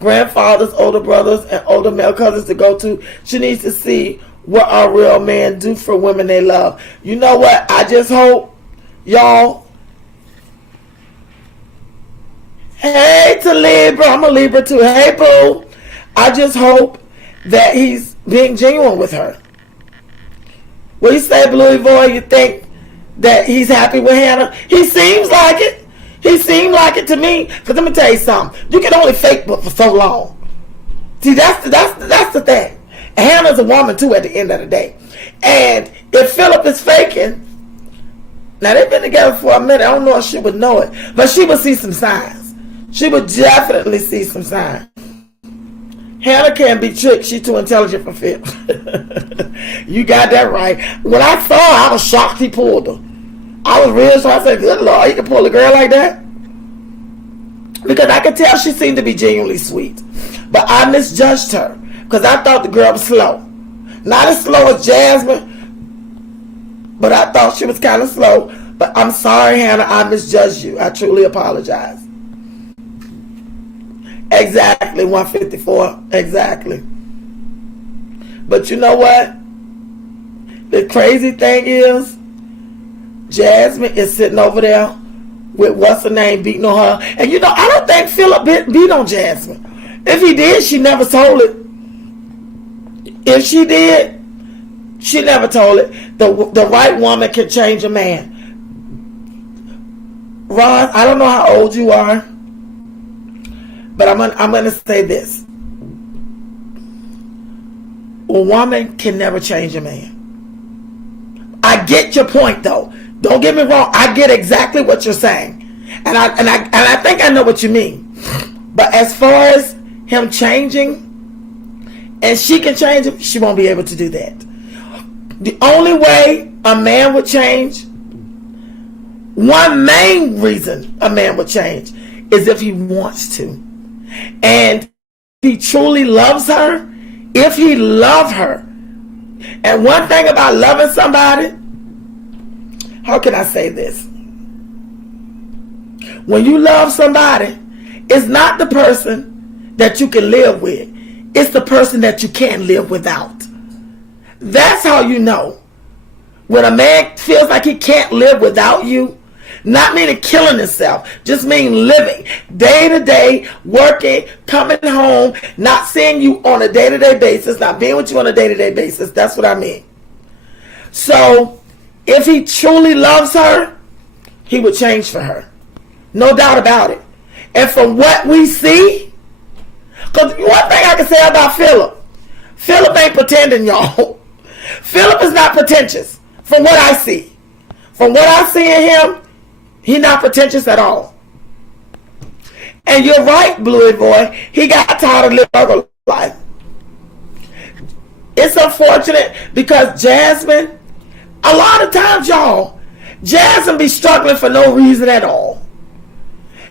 grandfathers, older brothers, and older male cousins to go to? She needs to see what our real men do for women they love. You know what? I just hope, y'all. Hey to Libra. I'm a Libra too. Hey, boo. I just hope that he's being genuine with her. What you say, Bluey Boy? You think that he's happy with Hannah? He seems like it. He seemed like it to me. Because let me tell you something. You can only fake book for so long. See, that's the thing. And Hannah's a woman too at the end of the day. And if Philip is faking, now they've been together for a minute. I don't know if she would know it, but she would see some signs. She would definitely see some signs. Hannah can't be tricked. She's too intelligent for Phil. You got that right. When I saw her, I was shocked he pulled her. I was real shocked. I said, good Lord, he can pull a girl like that? Because I could tell she seemed to be genuinely sweet. But I misjudged her. Because I thought the girl was slow. Not as slow as Jasmine, but I thought she was kind of slow. But I'm sorry, Hannah, I misjudged you. I truly apologize. Exactly, 154. Exactly. But you know what? The crazy thing is, Jasmine is sitting over there with what's her name beating on her. And you know, I don't think Philip beat on Jasmine. If he did, she never told it. If she did, she never told it. The right woman can change a man. Ron, I don't know how old you are, But I'm gonna say this: a woman can never change a man. I get your point, though. Don't get me wrong. I get exactly what you're saying, and I think I know what you mean. But as far as him changing, and she can change him, she won't be able to do that. The only way a man would change, one main reason a man would change, is if he wants to. And he truly loves her, if he loves her. And one thing about loving somebody, how can I say this? When you love somebody, it's not the person that you can live with. It's the person that you can't live without. That's how you know. When a man feels like he can't live without you, not meaning killing himself, just mean living day to day, working, coming home, not seeing you on a day-to-day basis, not being with you on a day-to-day basis. That's what I mean. So if he truly loves her, he would change for her. No doubt about it. And from what we see, because one thing I can say about Philip ain't pretending, y'all. Philip is not pretentious from what I see. From what I see in him, he's not pretentious at all. And you're right, Bluey boy. He got tired of living a life. It's unfortunate because Jasmine, a lot of times, y'all, Jasmine be struggling for no reason at all.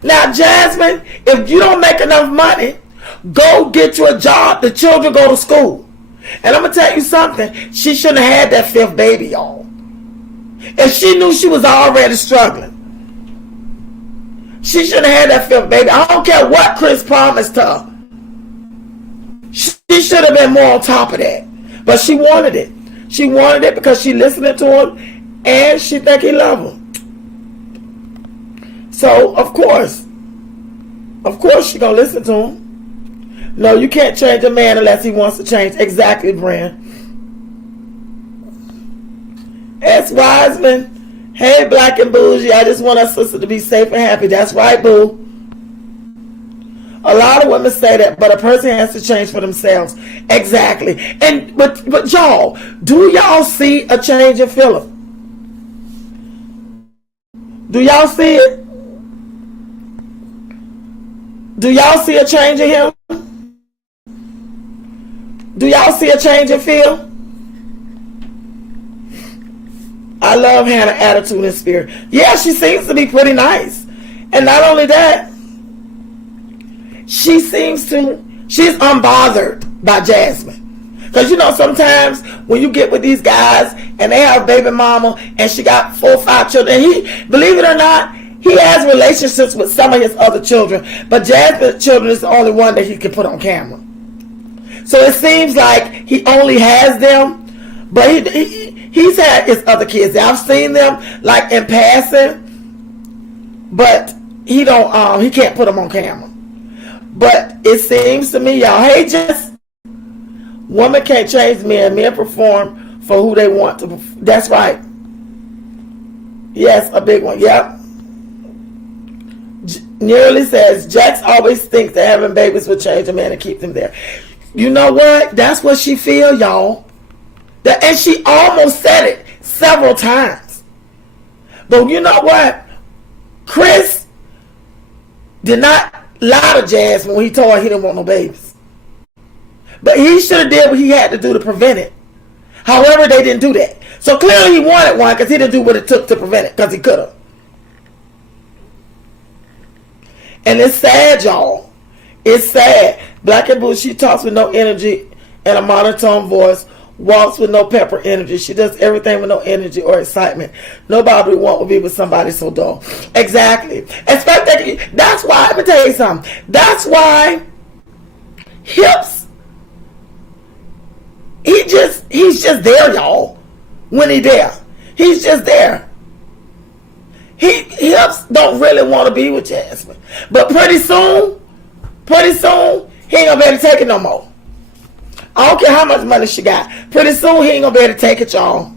Now, Jasmine, if you don't make enough money, go get you a job. The children go to school. And I'm going to tell you something. She shouldn't have had that fifth baby, y'all. If she knew she was already struggling, she shouldn't have had that fifth baby. I don't care what Chris promised her. She should have been more on top of that. But she wanted it. She wanted it because she listened to him and she think he loved her. So, of course she going to listen to him. No, you can't change a man unless he wants to change. Exactly, Bran. S. Wiseman, hey, Black and Bougie, I just want our sister to be safe and happy. That's right, boo. A lot of women say that, but a person has to change for themselves. Exactly. And but y'all, do y'all see a change in Philip? Do y'all see it? Do y'all see a change in him? Do y'all see a change in Phil? I love Hannah's attitude and spirit. Yeah, she seems to be pretty nice. And not only that, she's unbothered by Jasmine. Because you know, sometimes when you get with these guys and they have a baby mama and she got 4 or 5 children, and he, believe it or not, he has relationships with some of his other children, but Jasmine's children is the only one that he can put on camera. So it seems like he only has them, but he's had his other kids. I've seen them like in passing, but he can't put them on camera. But it seems to me, y'all, hey, just women can't change men. Men perform for who they want to. That's right. Yes, a big one. Yep. Nearly says Jax always thinks that having babies will change a man and keep them there. You know what? That's what she feel, y'all. And she almost said it several times. But you know what? Chris did not lie to Jasmine when he told her he didn't want no babies. But he should have did what he had to do to prevent it. However, they didn't do that. So clearly he wanted one because he didn't do what it took to prevent it, because he could have. And it's sad, y'all. It's sad. Black and Blue, she talks with no energy and a monotone voice, walks with no pepper energy. She does everything with no energy or excitement. Nobody would want to be with somebody so dull. Exactly. That's why, let me tell you something. That's why Hips, he's just there, y'all. When he there. He's just there. Hips don't really want to be with Jasmine. But pretty soon, he ain't gonna be able to take it no more. I don't care how much money she got. Pretty soon he ain't gonna be able to take it, y'all.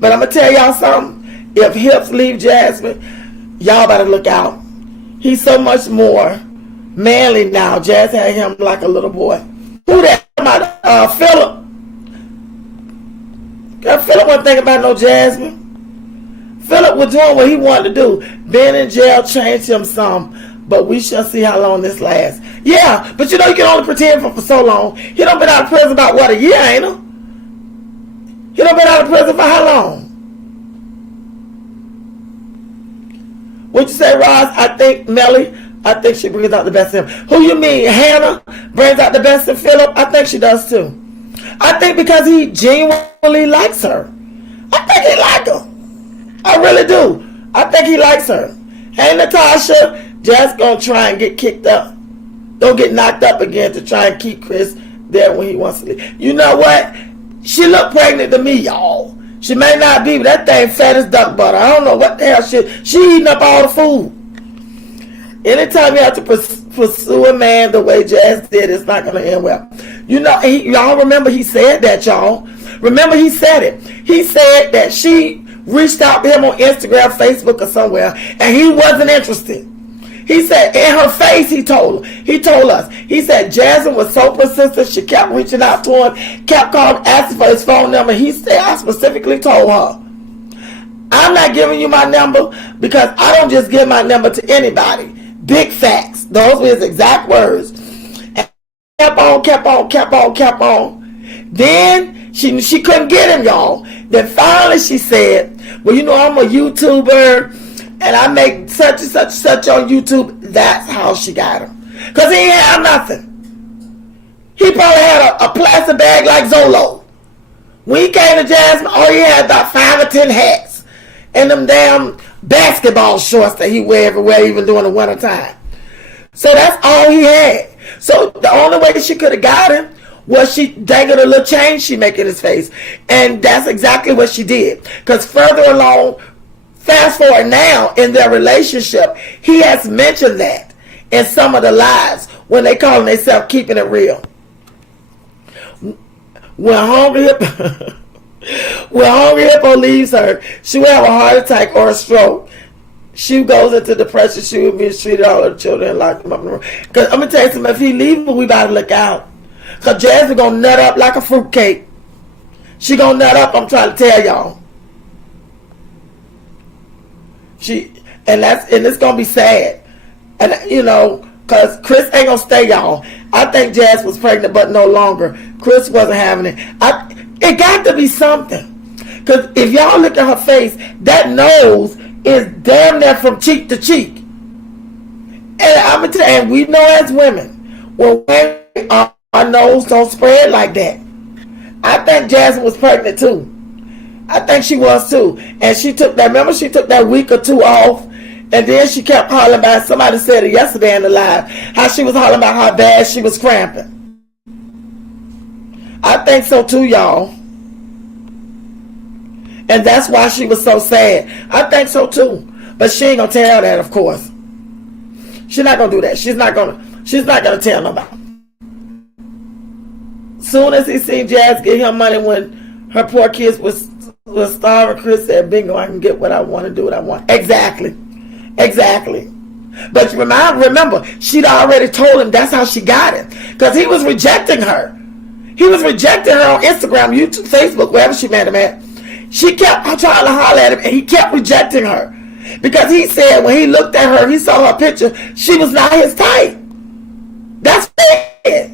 But I'm gonna tell y'all something. If Hips leave Jasmine, y'all better look out. He's so much more manly now. Jazz had him like a little boy. Who that? Philip. Philip wasn't thinking about no Jasmine. Philip was doing what he wanted to do. Being in jail changed him some, but we shall see how long this lasts. Yeah, but you know you can only pretend for so long. He done been out of prison about what, a year, ain't he? He done been out of prison for how long? What'd you say, Roz? I think Melly, I think she brings out the best in him. Who you mean? Hannah brings out the best in Philip? I think she does too. I think because he genuinely likes her. I think he likes her. I really do. I think he likes her. Hey, Natasha, just gonna try and get kicked up. Don't get knocked up again to try and keep Chris there when he wants to leave. You know what? She look pregnant to me, y'all. She may not be, but that thing fat as duck butter. I don't know what the hell she eating up all the food. Anytime you have to pursue a man the way Jazz did, it's not going to end well. You know, y'all remember he said that, y'all. Remember he said it. He said that she reached out to him on Instagram, Facebook, or somewhere, and he wasn't interested. He said in her face, he told us, he said Jasmine was so persistent, she kept reaching out to him, kept calling, asking for his phone number. He said, I specifically told her, I'm not giving you my number because I don't just give my number to anybody. Big facts. Those were his exact words. And kept on. Then she couldn't get him, y'all. Then finally she said, well, you know, I'm a YouTuber and I make such and such on YouTube. That's how she got him. Because he ain't have nothing. He probably had a plastic bag like Zolo. When he came to Jasmine, all he had about 5 or 10 hats. And them damn basketball shorts that he wear everywhere, even during the winter time. So that's all he had. So the only way she could have got him was she dangled a little chain she make in his face. And that's exactly what she did. Because further along, fast forward now in their relationship, he has mentioned that in some of the lives when they call themselves keeping it real. When Hungry Hippo leaves her, she will have a heart attack or a stroke. She goes into depression. She will mistreated all her children and locked them up in the room. Because I'm going to tell you something, if he leaves, we better look out. Because Jazzy going to nut up like a fruitcake. She going to nut up, I'm trying to tell y'all. And it's going to be sad. And, you know, because Chris ain't going to stay, y'all. I think Jazz was pregnant, but no longer. Chris wasn't having it. It got to be something. Because if y'all look at her face, that nose is damn near from cheek to cheek. And I'm going to tell you, and we know as women, when our nose don't spread like that. I think Jasmine was pregnant too. I think she was too. And she took that week or two off. And then she kept hollering about, somebody said it yesterday in the live, how she was hollering about how bad she was cramping. I think so too, y'all. And that's why she was so sad. I think so too. But she ain't gonna tell that, of course. She's not gonna do that. She's not gonna tell nobody. Soon as he seen Jazz get him money when her poor kids was starving, Chris said, bingo, I can get what I want and do what I want. Exactly. But remember, she'd already told him that's how she got it. Because he was rejecting her. He was rejecting her on Instagram, YouTube, Facebook, wherever she met him at. She kept trying to holler at him, and he kept rejecting her. Because he said when he looked at her, he saw her picture, she was not his type. That's it.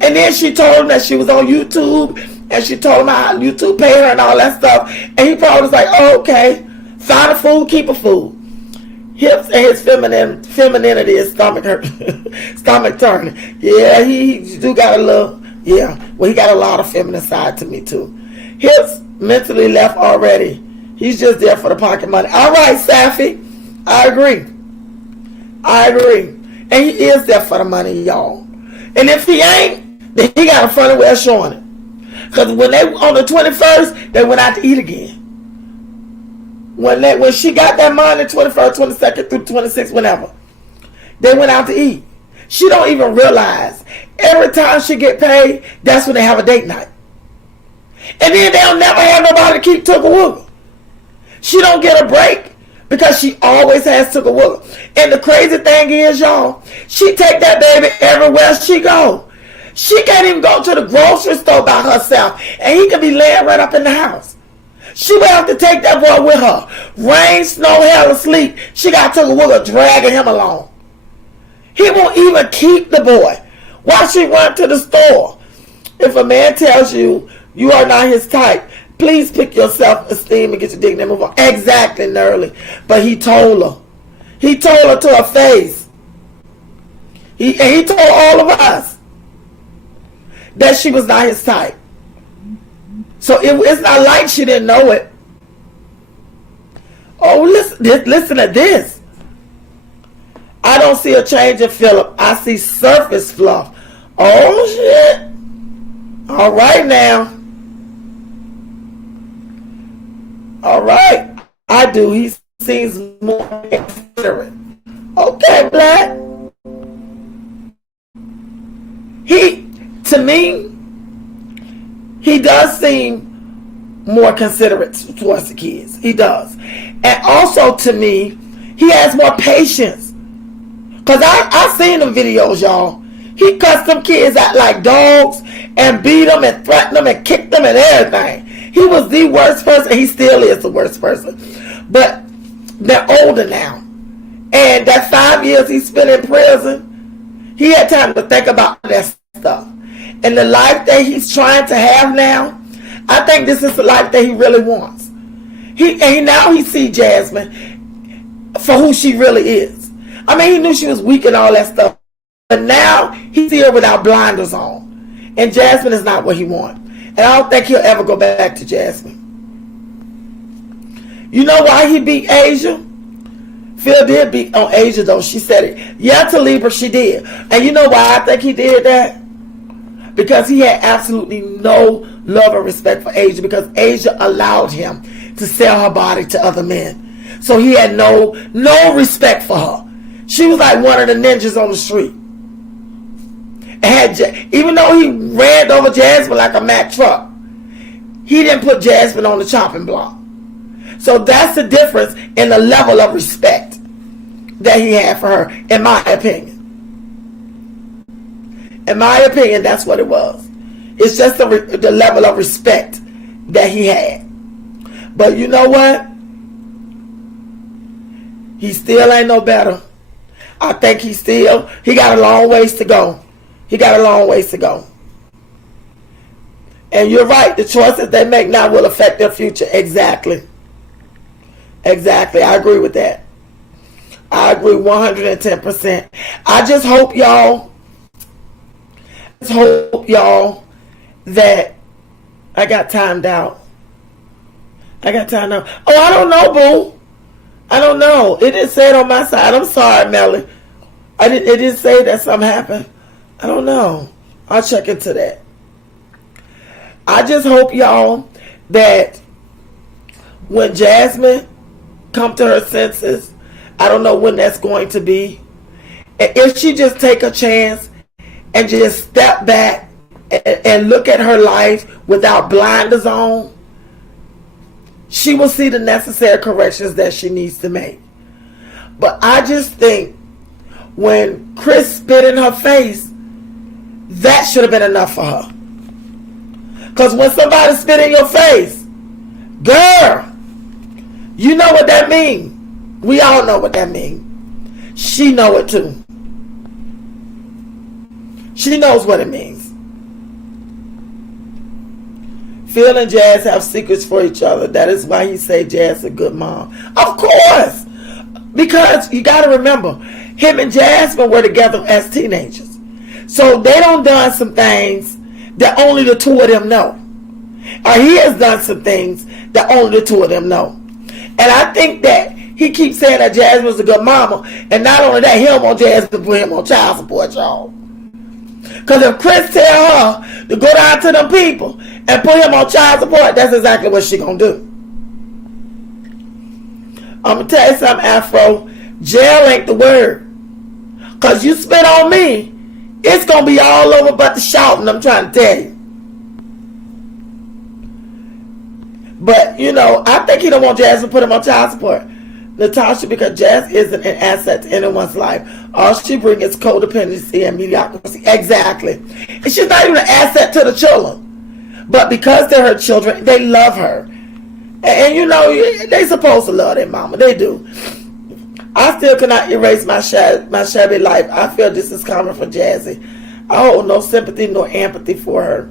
And then she told him that she was on YouTube, and she told him how YouTube paid her and all that stuff. And he probably was like, oh, okay, find a fool, keep a fool. Hips and his femininity is stomach turning. Yeah, he do got a little, well, he got a lot of feminine side to me too. Hips mentally left already. He's just there for the pocket money. All right, Safi, I agree. And he is there for the money, y'all. And if he ain't, then he got a funny way of showing it. Because when they on the 21st, they went out to eat again. When she got that money, 21st, 22nd through 26th, whenever, they went out to eat. She don't even realize every time she get paid, that's when they have a date night. And then they'll never have nobody to keep Tugga Wugga. She don't get a break because she always has took a whooping. And the crazy thing is, y'all, she take that baby everywhere she go. She can't even go to the grocery store by herself, and he can be laying right up in the house. She will have to take that boy with her. Rain, snow, hell, or sleep. She got to take a whooping dragging him along. He won't even keep the boy. Why she run to the store? If a man tells you you are not his type, please pick your self-esteem and get your dignity and move on. Exactly, Nerly. But he told her. He told her to her face. He told all of us that she was not his type. So it's not like she didn't know it. Oh, listen to this. I don't see a change in Philip. I see surface fluff. Oh, shit. All right now. All right. I do. He seems more considerate. Okay, Black. To me, he does seem more considerate towards the kids. He does. And also, to me, he has more patience. Because I seen them videos, y'all. He cussed them kids out like dogs and beat them and threatened them and kicked them and everything. He was the worst person. He still is the worst person. But they're older now. And that 5 years he spent in prison, he had time to think about that stuff. And the life that he's trying to have now, I think this is the life that he really wants. Now he sees Jasmine for who she really is. I mean, he knew she was weak and all that stuff. But now he sees her without blinders on. And Jasmine is not what he wants. And I don't think he'll ever go back to Jasmine. You know why he beat Asia? Phil did beat on Asia, though. She said it. Yeah, to Libra, she did. And you know why I think he did that? Because he had absolutely no love or respect for Asia, because Asia allowed him to sell her body to other men. So he had no respect for her. She was like one of the ninjas on the street. Even though he ran over Jasmine like a Mack truck, he didn't put Jasmine on the chopping block. So that's the difference in the level of respect that he had for her, in my opinion. In my opinion, that's what it was. It's just the level of respect that he had. But you know what? He still ain't no better. I think he got a long ways to go. He got a long ways to go. And you're right. The choices they make now will affect their future. Exactly. Exactly. I agree with that. I agree 110%. I just hope y'all that I got timed out. Oh, I don't know, boo. I don't know. It didn't say it on my side. I'm sorry, Melly. It didn't say that something happened. I don't know. I'll check into that. I just hope, y'all, that when Jasmine come to her senses, I don't know when that's going to be, and if she just take a chance and just step back and look at her life without blinders on, she will see the necessary corrections that she needs to make. But I just think when Chris spit in her face, that should have been enough for her. Because when somebody spit in your face, girl, you know what that means. We all know what that means. She know it too. She knows what it means. Phil and Jazz have secrets for each other. That is why he say Jazz is a good mom. Of course. Because you got to remember, him and Jasmine were together as teenagers. So they done some things that only the two of them know. Or he has done some things that only the two of them know. And I think that he keeps saying that Jasmine's a good mama. And not only that, he don't want Jasmine to put him on child support, y'all. Because if Chris tell her to go down to them people and put him on child support, that's exactly what she gonna do. I'm gonna tell you something, Afro. Jail ain't the word. Because you spit on me, it's gonna be all over but the shouting, I'm trying to tell you. But, you know, I think he don't want Jasmine to put him on child support. Natasha, because Jazz isn't an asset to anyone's life. All she brings is codependency and mediocrity. Exactly. And she's not even an asset to the children. But because they're her children, they love her. And you know, they supposed to love their mama. They do. I still cannot erase my shabby life. I feel this is common for Jazzy. I hold no sympathy nor empathy for her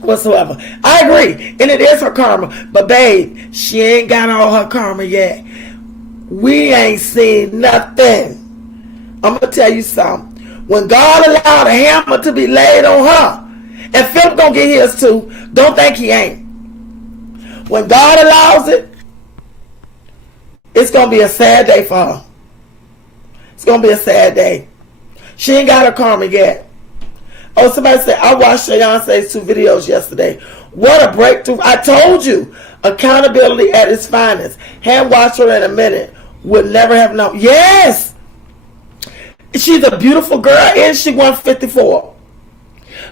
whatsoever. I agree. And it is her karma. But babe, she ain't got all her karma yet. We ain't seen nothing. I'm going to tell you something. When God allowed a hammer to be laid on her, and Philip gonna get his too, don't think he ain't. When God allows it, it's going to be a sad day for her. It's going to be a sad day. She ain't got her karma yet. Oh, somebody said, I watched Beyonce's 2 videos yesterday. What a breakthrough. I told you. Accountability at its finest. Hand wash her in a minute. Would never have known. Yes. She's a beautiful girl and she won 54.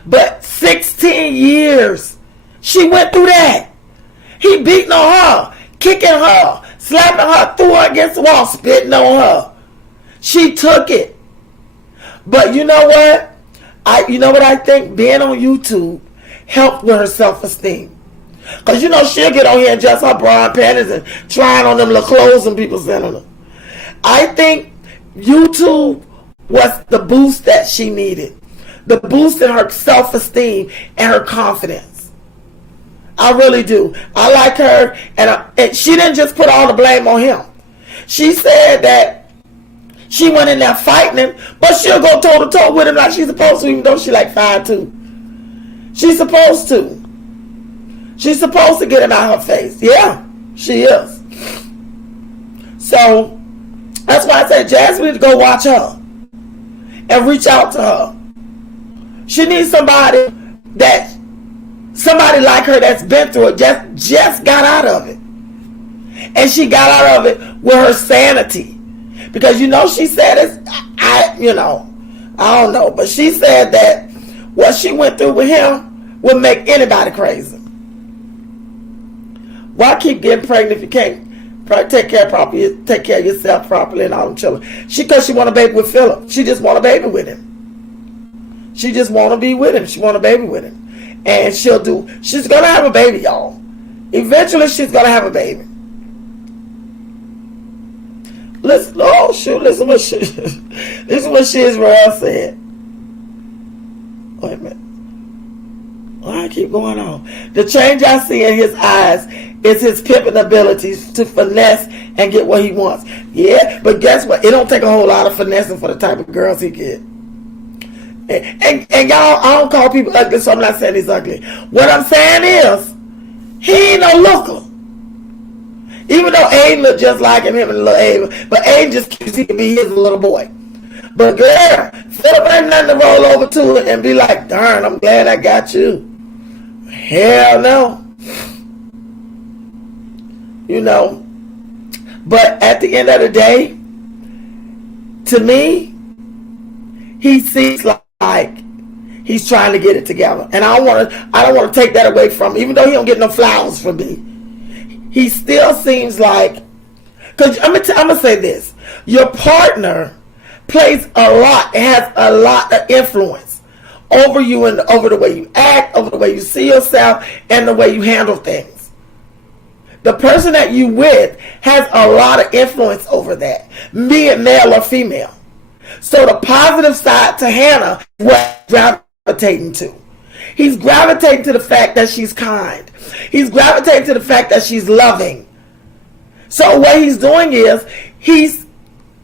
But 16 years. She went through that. He beating on her. Kicking her. Slapping her. Threw her against the wall. Spitting on her. She took it. But you know what? You know what I think? Being on YouTube helped with her self-esteem. Because you know she'll get on here and just her bra and panties and trying on them little clothes and people sending them. I think YouTube was the boost that she needed. The boost in her self-esteem and her confidence. I really do. I like her. And she didn't just put all the blame on him. She said that she went in there fighting him, but she'll go toe to toe with him like she's supposed to, even though she like 5'2". She's supposed to. She's supposed to get him out of her face. Yeah, she is. So that's why I said Jazzy needs to go watch her and reach out to her. She needs somebody like her that's been through it, just got out of it. And she got out of it with her sanity. Because, you know, she said I don't know. But she said that what she went through with him would make anybody crazy. Why keep getting pregnant if you can't take care of yourself properly and all them children? Because she want a baby with Philip. She just want a baby with him. She just want to be with him. She want a baby with him. And she's going to have a baby, y'all. Eventually, she's going to have a baby. Listen what Shizrael said. Wait a minute. Why I keep going on? The change I see in his eyes is his pimping abilities to finesse and get what he wants. Yeah, but guess what? It don't take a whole lot of finessing for the type of girls he get. And y'all, I don't call people ugly, so I'm not saying he's ugly. What I'm saying is, he ain't no looker. Even though Aiden look just like him and little Aiden, but Aiden just keeps he can be his little boy. But girl, Philip ain't nothing to roll over to it and be like, darn, I'm glad I got you. Hell no. You know. But at the end of the day, to me, he seems like he's trying to get it together. And I don't want to take that away from him, even though he don't get no flowers from me. He still seems like, because I'm gonna say this: your partner plays a lot, has a lot of influence over you and over the way you act, over the way you see yourself, and the way you handle things. The person that you with has a lot of influence over that, be it male or female. So the positive side to Hannah is what he's gravitating to. He's gravitating to the fact that she's kind. He's gravitating to the fact that she's loving. So what he's doing is he's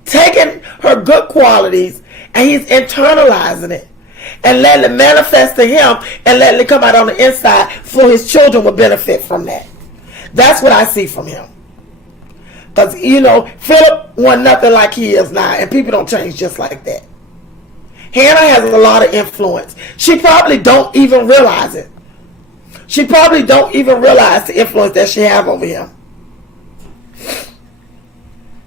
taking her good qualities and he's internalizing it and letting it manifest to him and letting it come out on the inside so his children will benefit from that. That's what I see from him. Because, you know, Philip wasn't nothing like he is now, and people don't change just like that. Hannah has a lot of influence. She probably don't even realize it. She probably don't even realize the influence that she have over him.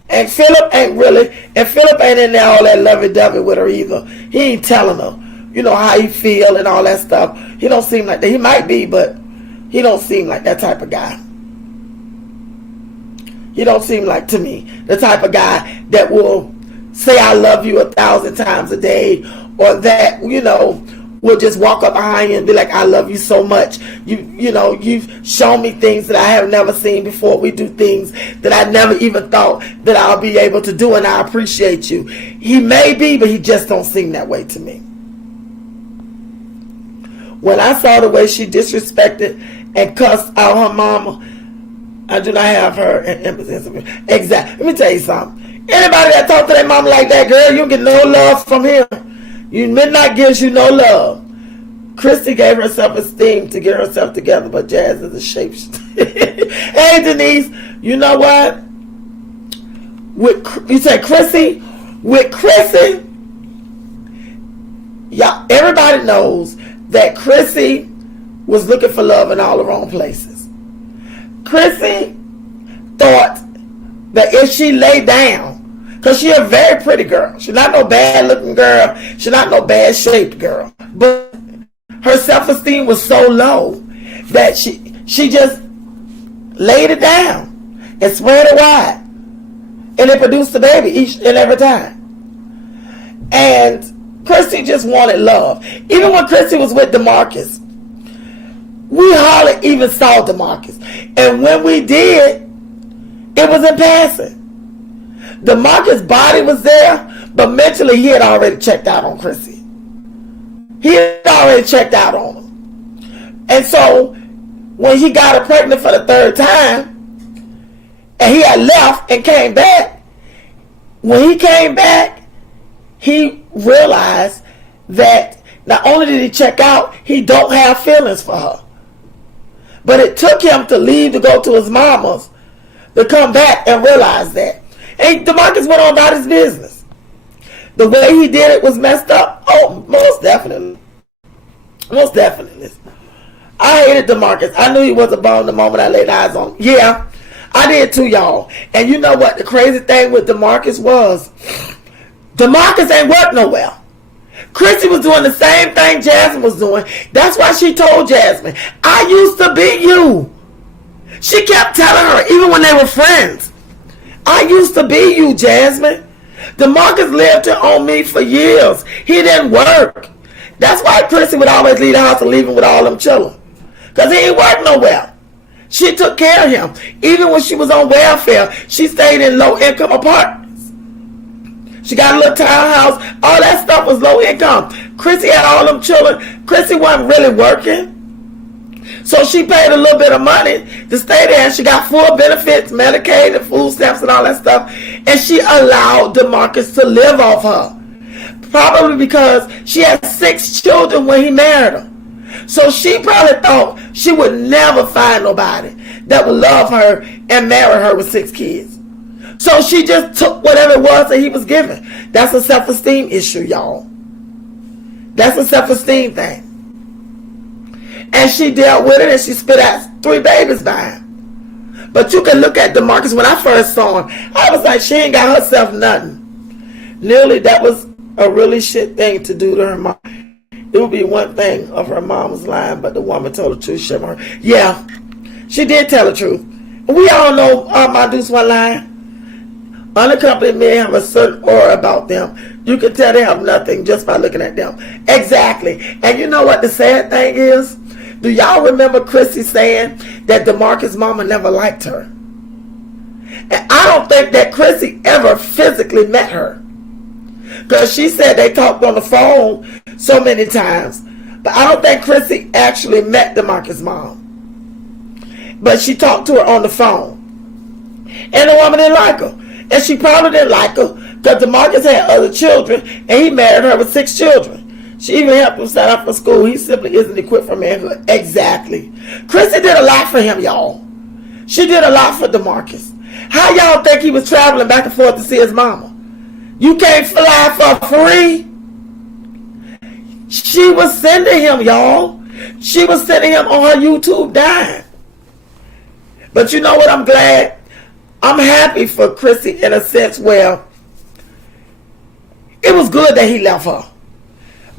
And Philip ain't in there all that lovey-dovey with her either. He ain't telling her, you know, how he feel and all that stuff. He don't seem like that. He might be, but he don't seem like that type of guy. He don't seem like, to me, the type of guy that will say I love you 1,000 times a day, or that, will just walk up behind you and be like, I love you so much. You've shown me things that I have never seen before. We do things that I never even thought that I'll be able to do, and I appreciate you. He may be, but he just don't seem that way to me. When I saw the way she disrespected and cussed out her mama, I do not have her empathy. Exactly. Let me tell you something. Anybody that talk to their mama like that, girl, you get no love from him. Midnight gives you no love. Christy gave her self-esteem to get herself together, but Jazz is a shapeshifter. Hey, Denise, you know what? You said Chrissy? With Chrissy, y'all, everybody knows that Chrissy was looking for love in all the wrong places. Chrissy thought that if she lay down, because she's a very pretty girl, she's not no bad looking girl, she's not no bad shaped girl, but her self-esteem was so low that she just laid it down and spread it wide, and it produced a baby each and every time. And Christy just wanted love. Even when Christy was with DeMarcus, we hardly even saw DeMarcus. And when we did, it was in passing. DeMarcus' body was there, but mentally he had already checked out on Chrissy. He had already checked out on him. And so when he got her pregnant for the third time, and he had left and came back, when he came back, he realized that not only did he check out, he don't have feelings for her. But it took him to leave to go to his mama's to come back and realize that. And DeMarcus went on about his business. The way he did it was messed up. Oh, most definitely. Most definitely. I hated DeMarcus. I knew he was a bum the moment I laid eyes on him. Yeah, I did too, y'all. And you know what the crazy thing with DeMarcus was? DeMarcus ain't worked nowhere. Chrissy was doing the same thing Jasmine was doing. That's why she told Jasmine, I used to be you. She kept telling her, even when they were friends, I used to be you, Jasmine. DeMarcus lived on me for years. He didn't work. That's why Chrissy would always leave the house and leave him with all them children. Because he ain't worked nowhere. She took care of him. Even when she was on welfare, she stayed in low-income apartments. She got a little townhouse. All that stuff was low income. Chrissy had all them children. Chrissy wasn't really working. So she paid a little bit of money to stay there. And she got full benefits, Medicaid and food stamps and all that stuff. And she allowed DeMarcus to live off her. Probably because she had 6 children when he married her. So she probably thought she would never find nobody that would love her and marry her with 6 kids. So she just took whatever it was that he was giving. That's a self-esteem issue, y'all. That's a self-esteem thing. And she dealt with it, and she spit out 3 babies by him. But you can look at DeMarcus. When I first saw him, I was like, she ain't got herself nothing. Nearly, that was a really shit thing to do to her mom. It would be one thing if her mom was lying, but the woman told the truth. Yeah, she did tell the truth. We all know my dudes were lying. Unaccompanied men have a certain aura about them. You can tell they have nothing just by looking at them. Exactly. And you know what the sad thing is? Do y'all remember Chrissy saying that DeMarcus' mama never liked her? And I don't think that Chrissy ever physically met her. Because she said they talked on the phone so many times. But I don't think Chrissy actually met DeMarcus' mom. But she talked to her on the phone. And the woman didn't like her. And she probably didn't like her because DeMarcus had other children and he married her with 6 children. She even helped him sign up for school. He simply isn't equipped for manhood. Exactly. Chrissy did a lot for him, y'all. She did a lot for DeMarcus. How y'all think he was traveling back and forth to see his mama? You can't fly for free. She was sending him, y'all. She was sending him on her YouTube dime. But you know what? I'm glad. I'm happy for Chrissy in a sense where it was good that he left her.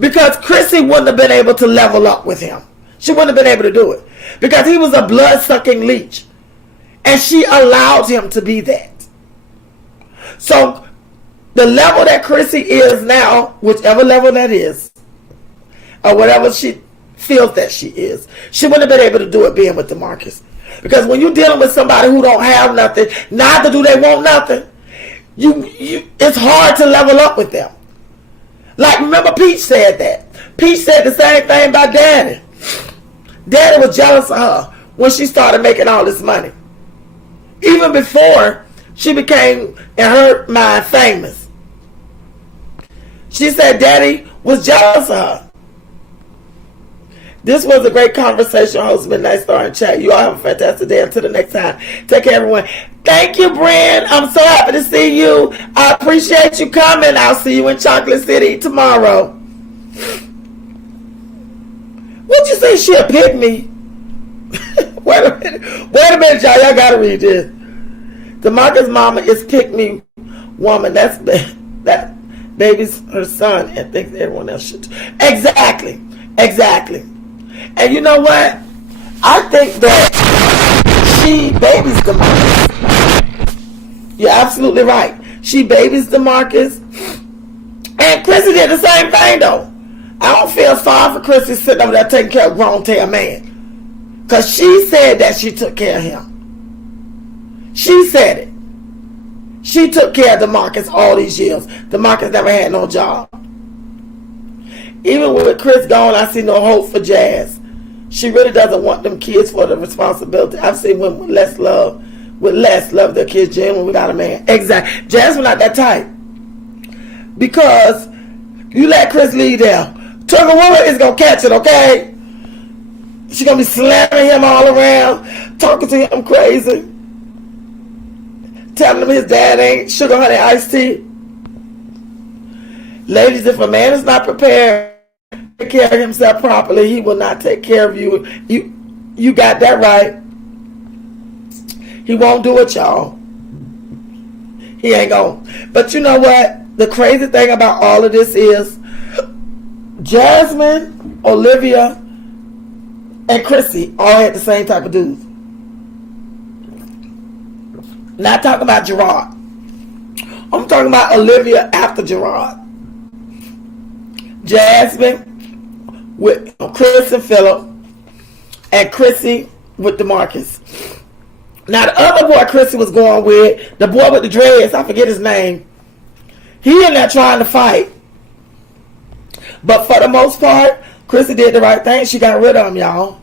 Because Chrissy wouldn't have been able to level up with him. She wouldn't have been able to do it. Because he was a blood-sucking leech. And she allowed him to be that. So the level that Chrissy is now, whichever level that is, or whatever she feels that she is, she wouldn't have been able to do it being with DeMarcus. Because when you're dealing with somebody who don't have nothing, neither do they want nothing, it's hard to level up with them. Like, remember Peach said that. Peach said the same thing about Daddy. Daddy was jealous of her when she started making all this money. Even before she became, in her mind, famous. She said Daddy was jealous of her. This was a great conversation. Host Midnight Star and Chat. You all have a fantastic day. Until the next time. Take care, everyone. Thank you, Bryn. I'm so happy to see you. I appreciate you coming. I'll see you in Chocolate City tomorrow. What'd you say? She a pygmy? Wait a minute, y'all. Y'all gotta read this. DeMarcus' mama is pygmy woman. That baby's her son and thinks everyone else should. Exactly. And you know what? I think that she babies DeMarcus. You're absolutely right. She babies DeMarcus. And Chrissy did the same thing, though. I don't feel sorry for Chrissy sitting over there taking care of a grown-tail man. Because she said that she took care of him. She said it. She took care of DeMarcus all these years. DeMarcus never had no job. Even with Chris gone, I see no hope for Jazz. She really doesn't want them kids for the responsibility. I've seen women with less love their kids genuinely without a man. Exactly. Jazz was not that type. Because you let Chris leave there. Turtle woman is going to catch it, okay? She's going to be slamming him all around, talking to him crazy, telling him his dad ain't sugar honey iced tea. Ladies, if a man is not prepared to take care of himself properly, he will not take care of you. You got that right. He won't do it, y'all. He ain't going. But you know what? The crazy thing about all of this is Jasmine, Olivia, and Chrissy all had the same type of dudes. Not talking about Gerard. I'm talking about Olivia after Gerard. Jasmine with Chris and Phillip, and Chrissy with DeMarcus. Now the other boy Chrissy was going with, the boy with the dreads, I forget his name. He in there trying to fight. But for the most part, Chrissy did the right thing. She got rid of him, y'all.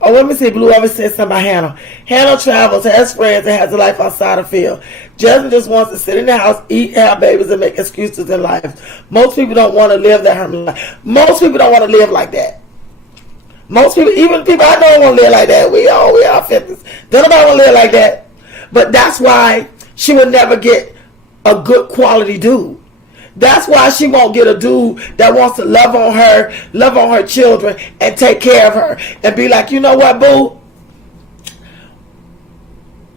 Oh, let me see. Blue ever said something about Hannah. Hannah travels, has friends, and has a life outside the field. Jasmine just wants to sit in the house, eat, have babies, and make excuses in life. Most people don't want to live that hermit life. Most people don't want to live like that. Most people, even people I know, want to live like that. We all 50s. Don't nobody want to live like that. But that's why she would never get a good quality dude. That's why she won't get a dude that wants to love on her children, and take care of her, and be like, you know what, boo?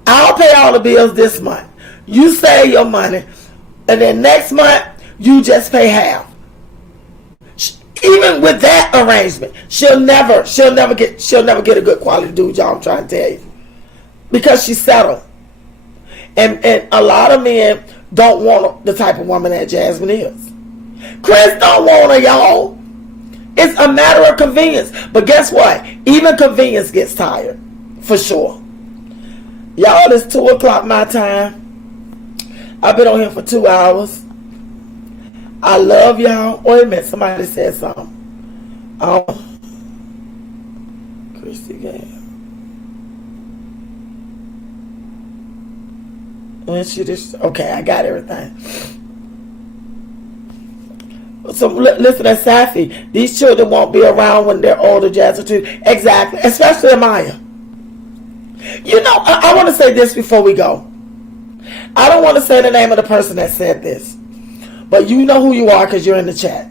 I'll pay all the bills this month. You save your money, and then next month you just pay half. Even with that arrangement, she'll never get a good quality dude, y'all. I'm trying to tell you, because she's settled, and a lot of men don't want the type of woman that Jasmine is. Chris don't want her, y'all. It's a matter of convenience. But guess what? Even convenience gets tired. For sure. Y'all, it's 2 o'clock my time. I've been on here for 2 hours. I love y'all. Wait a minute. Somebody said something. Christy Gale. Okay, I got everything. So listen to Safi. These children won't be around when they're older, Jazzy, too. Exactly. Especially Amaya. You know, I want to say this before we go. I don't want to say the name of the person that said this, but you know who you are because you're in the chat.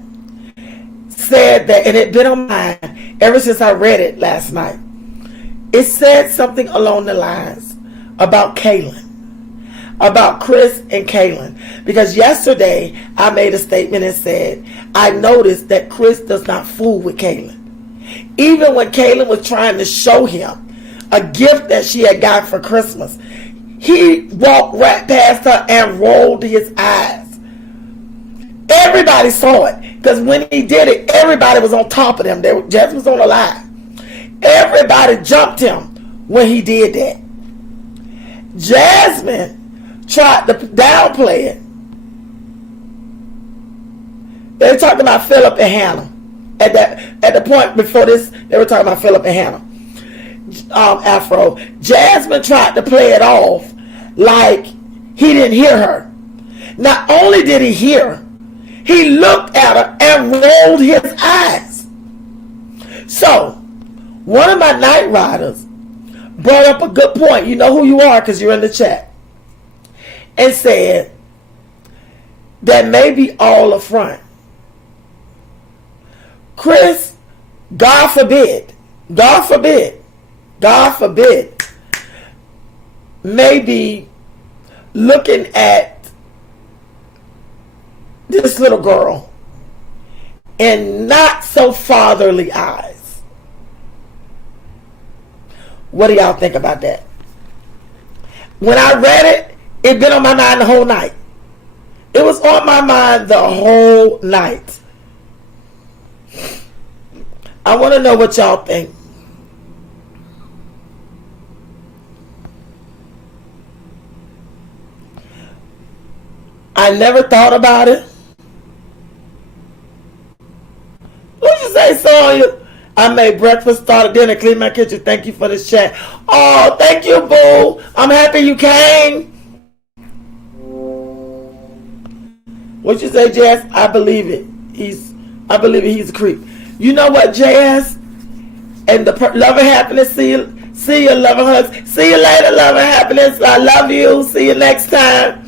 Said that, and it been on my mind ever since I read it last night. It said something along the lines about Kaylin. About Chris and Kaylin. Because yesterday I made a statement and said, I noticed that Chris does not fool with Kaylin. Even when Kaylin was trying to show him a gift that she had got for Christmas. He walked right past her and rolled his eyes. Everybody saw it, because when he did it, everybody was on top of him. Jazzy was on the line. Everybody jumped him when he did that. Jasmine tried to downplay it. They talked about Philip and Hannah. At the point before this, they were talking about Philip and Hannah. Afro. Jasmine tried to play it off like he didn't hear her. Not only did he hear her, he looked at her and rolled his eyes. So, one of my night riders brought up a good point. You know who you are because you're in the chat. And said that maybe all a front. Chris, God forbid, maybe looking at this little girl in not so fatherly eyes. What do y'all think about that? When I read it, it'd been on my mind the whole night. It was on my mind the whole night. I want to know what y'all think. I never thought about it. What'd you say, Sonya? I made breakfast, started dinner, cleaned my kitchen. Thank you for this chat. Oh, thank you, boo. I'm happy you came. What'd you say, Jazz? I believe it. I believe it. He's a creep. You know what, Jazz? And the love and happiness. See you, love and hugs. See you later, love and happiness. I love you. See you next time.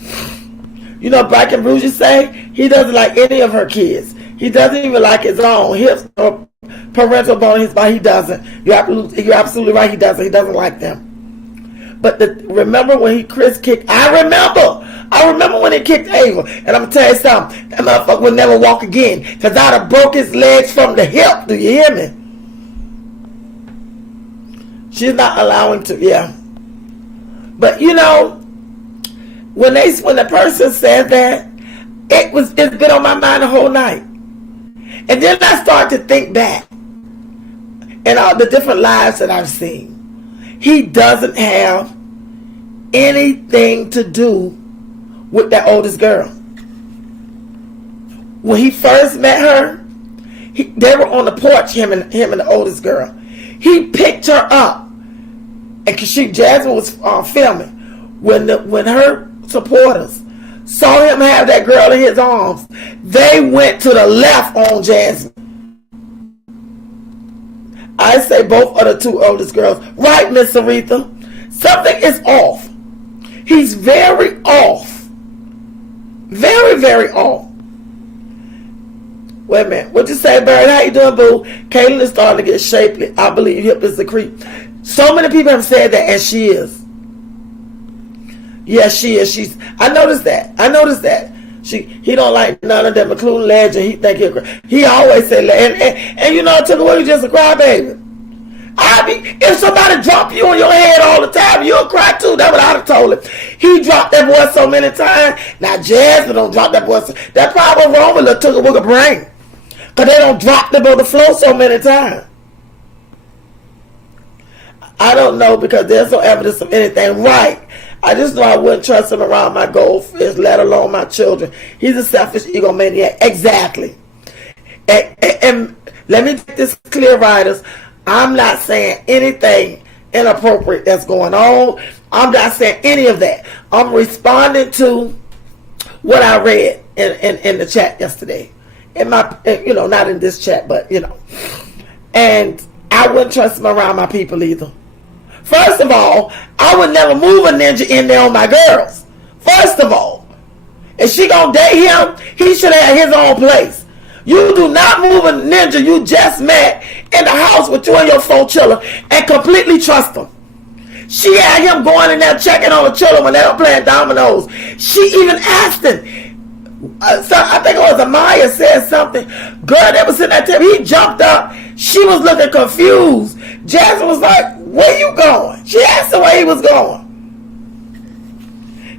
You know, Black and Bruges say he doesn't like any of her kids. He doesn't even like his own hips or parental bone. He doesn't. You're absolutely right. He doesn't. He doesn't like them. But remember when Chris kicked? I remember when he kicked Ava. And I'm gonna tell you something. That motherfucker will never walk again. Cause I'd have broke his legs from the hip. Do you hear me? She's not allowing to. Yeah. But you know, when the person said that, it's been on my mind the whole night. And then I started to think back and all the different lives that I've seen. He doesn't have anything to do with that oldest girl. When he first met her, they were on the porch, him and the oldest girl. He picked her up, and Jasmine was filming when her supporters saw him have that girl in his arms. They went to the left on Jasmine. I say both of the two oldest girls. Right, Miss Aretha? Something is off. He's very off. Very, very off. Wait a minute. What you say, Barry? How you doing, boo? Caitlin is starting to get shapely. I believe hip is the creep. So many people have said that, and she is. Yes, she is. I noticed that. He don't like none of them, including Legend. He think he always say, and you know, it took away, you just a crybaby. If somebody drop you on your head all the time, you'll cry too. That's what I'd have told him. He dropped that boy so many times. Now Jasmine don't drop that boy. That probably wrong with took a brain. Because they don't drop them on the floor so many times. I don't know, because there's no evidence of anything. Right. I just know I wouldn't trust him around my goldfish, let alone my children. He's a selfish egomaniac. Exactly. And let me get this clear, riders. I'm not saying anything inappropriate that's going on. I'm not saying any of that. I'm responding to what I read in the chat yesterday. Not in this chat, but And I wouldn't trust him around my people either. First of all, I would never move a ninja in there on my girls. First of all, if she gonna date him, he should have his own place. You do not move a ninja you just met in the house with you and your 4 children and completely trust him. She had him going in there checking on the children when they were playing dominoes. She even asked him. I think it was Amaya said something. Girl, they was sitting at the table. He jumped up. She was looking confused. Jasmine was like, where you going? She asked him where he was going.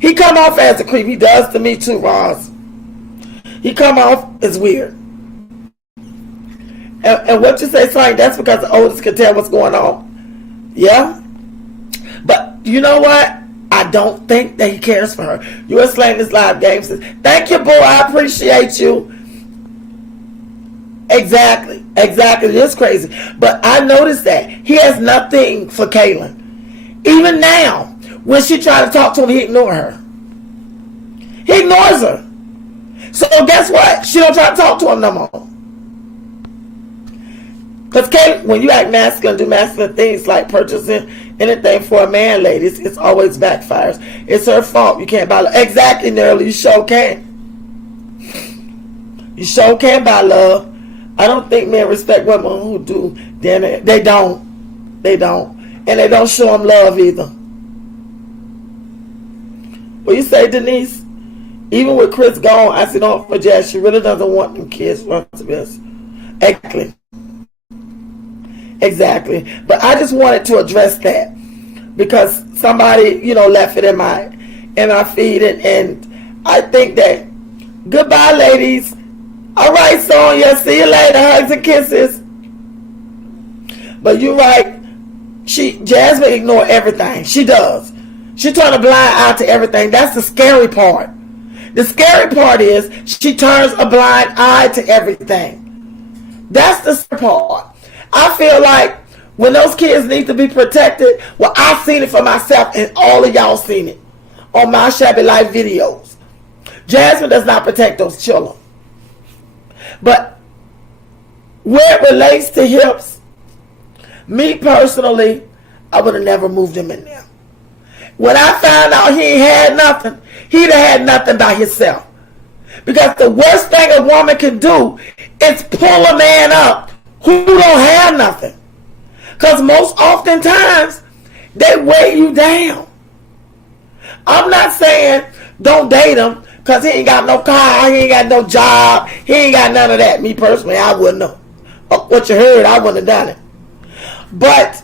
He come off as a creep. He does to me too, Ross. He come off as weird. And what you say, Sonny, that's because the oldest can tell what's going on. Yeah? But you know what? I don't think that he cares for her. U.S. Slaying this live game says, thank you, boy. I appreciate you. Exactly. It is crazy. But I noticed that he has nothing for Kaylin. Even now, when she tried to talk to him, he ignored her. He ignores her. So guess what? She don't try to talk to him no more. Because Kaylin, when you act masculine, do masculine things like purchasing anything for a man, ladies, it's always backfires. It's her fault. You can't buy love. Exactly, Nerly. You sure can. You sure can buy love. I don't think men respect women who do. Then they don't. They don't. And they don't show them love either. What you say, Denise? Even with Chris gone, I sit on for Jazz. She really doesn't want them kids run to this. Exactly. But I just wanted to address that because somebody, left it in my feed, and I think that goodbye, ladies. All right, Sonya. See you later. Hugs and kisses. But you're right. Jasmine ignore everything. She does. She turn a blind eye to everything. That's the scary part. The scary part is she turns a blind eye to everything. That's the scary part. I feel like when those kids need to be protected, well, I've seen it for myself, and all of y'all seen it on my Shabby Life videos. Jasmine does not protect those children. But where it relates to hips, me personally, I would have never moved him in there. When I found out he ain't had nothing, he'd have had nothing by himself. Because the worst thing a woman can do is pull a man up who don't have nothing. Because most oftentimes, they weigh you down. I'm not saying don't date him because he ain't got no car, he ain't got no job, he ain't got none of that. Me personally, I wouldn't know. What you heard, I wouldn't have done it. But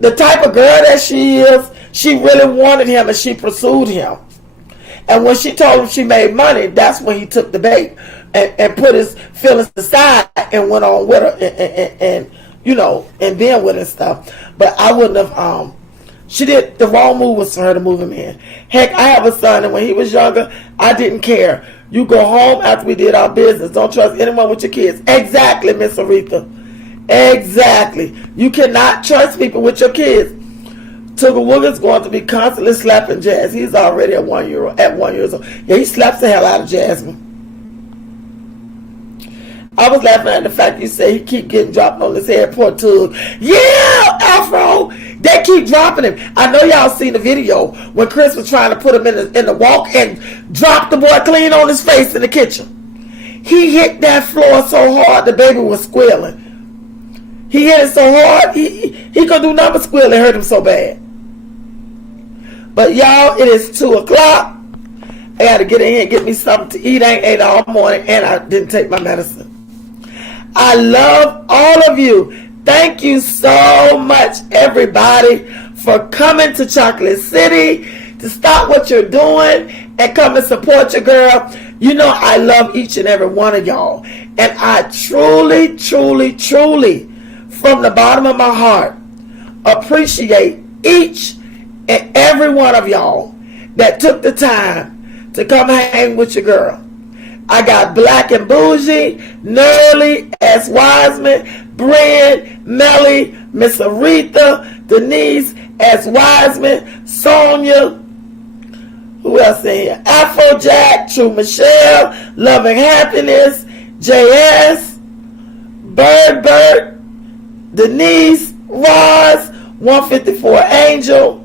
the type of girl that she is, she really wanted him and she pursued him. And when she told him she made money, that's when he took the bait and put his feelings aside and went on with her and being with her and stuff. But I wouldn't have, she did, the wrong move was for her to move him in. Heck, I have a son, and when he was younger, I didn't care. You go home after we did our business. Don't trust anyone with your kids. Exactly, Miss Aretha. Exactly. You cannot trust people with your kids. Tugger Wooger's going to be constantly slapping Jazz. He's already at 1 year old. Yeah, he slaps the hell out of Jasmine. I was laughing at the fact you say he keep getting dropped on his head, poor Tug. Yeah, Afro. They keep dropping him. I know y'all seen the video when Chris was trying to put him in the walk and dropped the boy clean on his face in the kitchen. He hit that floor so hard the baby was squealing. He hit it so hard he could do nothing but squeal. It hurt him so bad. But y'all, it is 2 o'clock. I got to get in here and get me something to eat. I ain't ate all morning and I didn't take my medicine. I love all of you. Thank you so much, everybody, for coming to Chocolate City, to stop what you're doing and come and support your girl. You know I love each and every one of y'all. And I truly, truly, truly, from the bottom of my heart, appreciate each and every one of y'all that took the time to come hang with your girl. I got Black and Bougie, Nerly, S. Wiseman, Brian, Melly, Miss Aretha, Denise, S. Wiseman, Sonia, who else in here? Afrojack, True Michelle, Loving Happiness, JS, Bird, Denise, Roz, 154 Angel,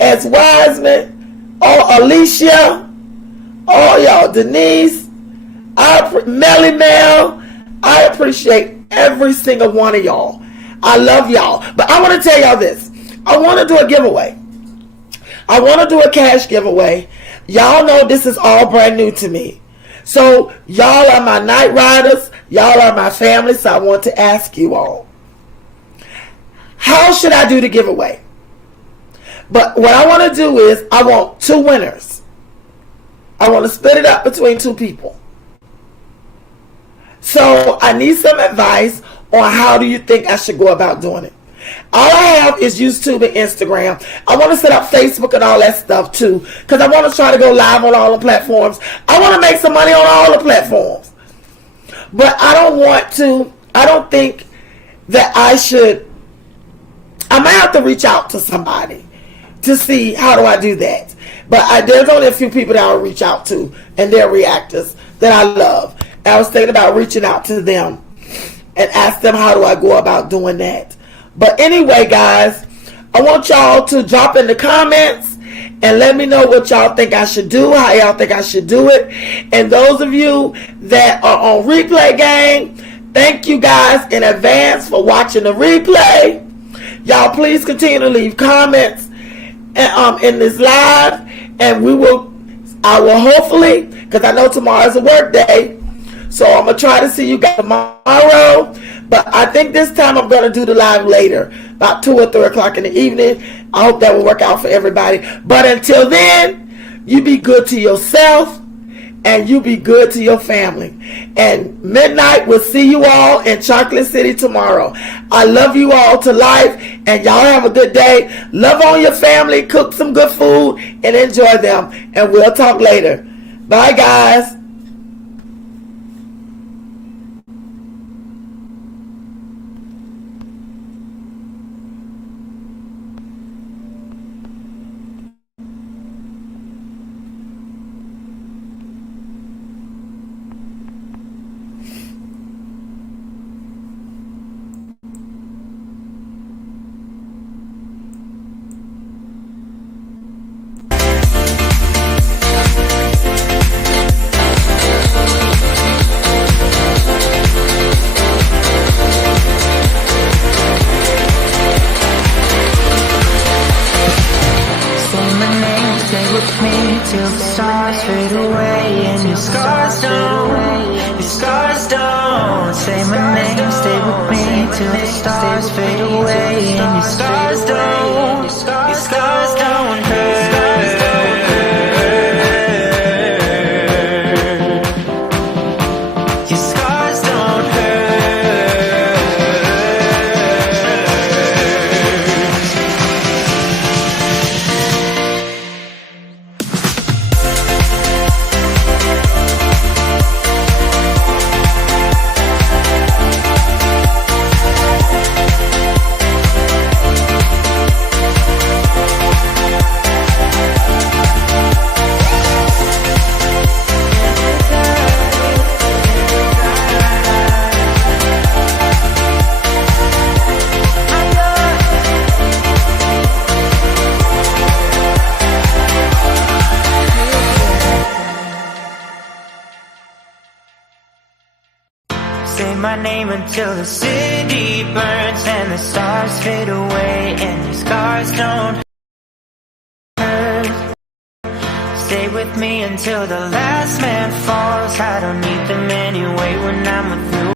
S. Wiseman, Alicia, all y'all, Denise, Melly Mel. I appreciate every single one of y'all. I love y'all. But I want to tell y'all this. I want to do a giveaway. I want to do a cash giveaway. Y'all know this is all brand new to me. So y'all are my night riders. Y'all are my family. So I want to ask you all. how should I do the giveaway? But what I want to do is I want 2 winners. I want to split it up between 2 people. So I need some advice on how do you think I should go about doing it. All I have is YouTube and Instagram. I want to set up Facebook and all that stuff too, because I want to try to go live on all the platforms. I want to make some money on all the platforms. But I don't think that I might have to reach out to somebody to see how do I do that. But there's only a few people that I'll reach out to, and they're reactors that I love. And I was thinking about reaching out to them and ask them how do I go about doing that. But anyway, guys, I want y'all to drop in the comments and let me know what y'all think I should do, how y'all think I should do it. And those of you that are on replay gang, thank you guys in advance for watching the replay. Y'all please continue to leave comments in this live, and I will hopefully, because I know tomorrow is a work day, so I'm going to try to see you guys tomorrow. But I think this time I'm going to do the live later, about 2 or 3 o'clock in the evening. I hope that will work out for everybody. But until then, you be good to yourself and you be good to your family. And midnight, we'll see you all in Chocolate City tomorrow. I love you all to life, and y'all have a good day. Love on your family, cook some good food, and enjoy them. And we'll talk later. Bye, guys. Till the stars fade away and your scars don't say my name, stay with me till the stars fade away and your scars don't hurt. Your scars don't hurt. Say my name until the city burns and the stars fade away and your scars don't hurt. Stay with me until the last man falls. I don't need them anyway when I'm with you.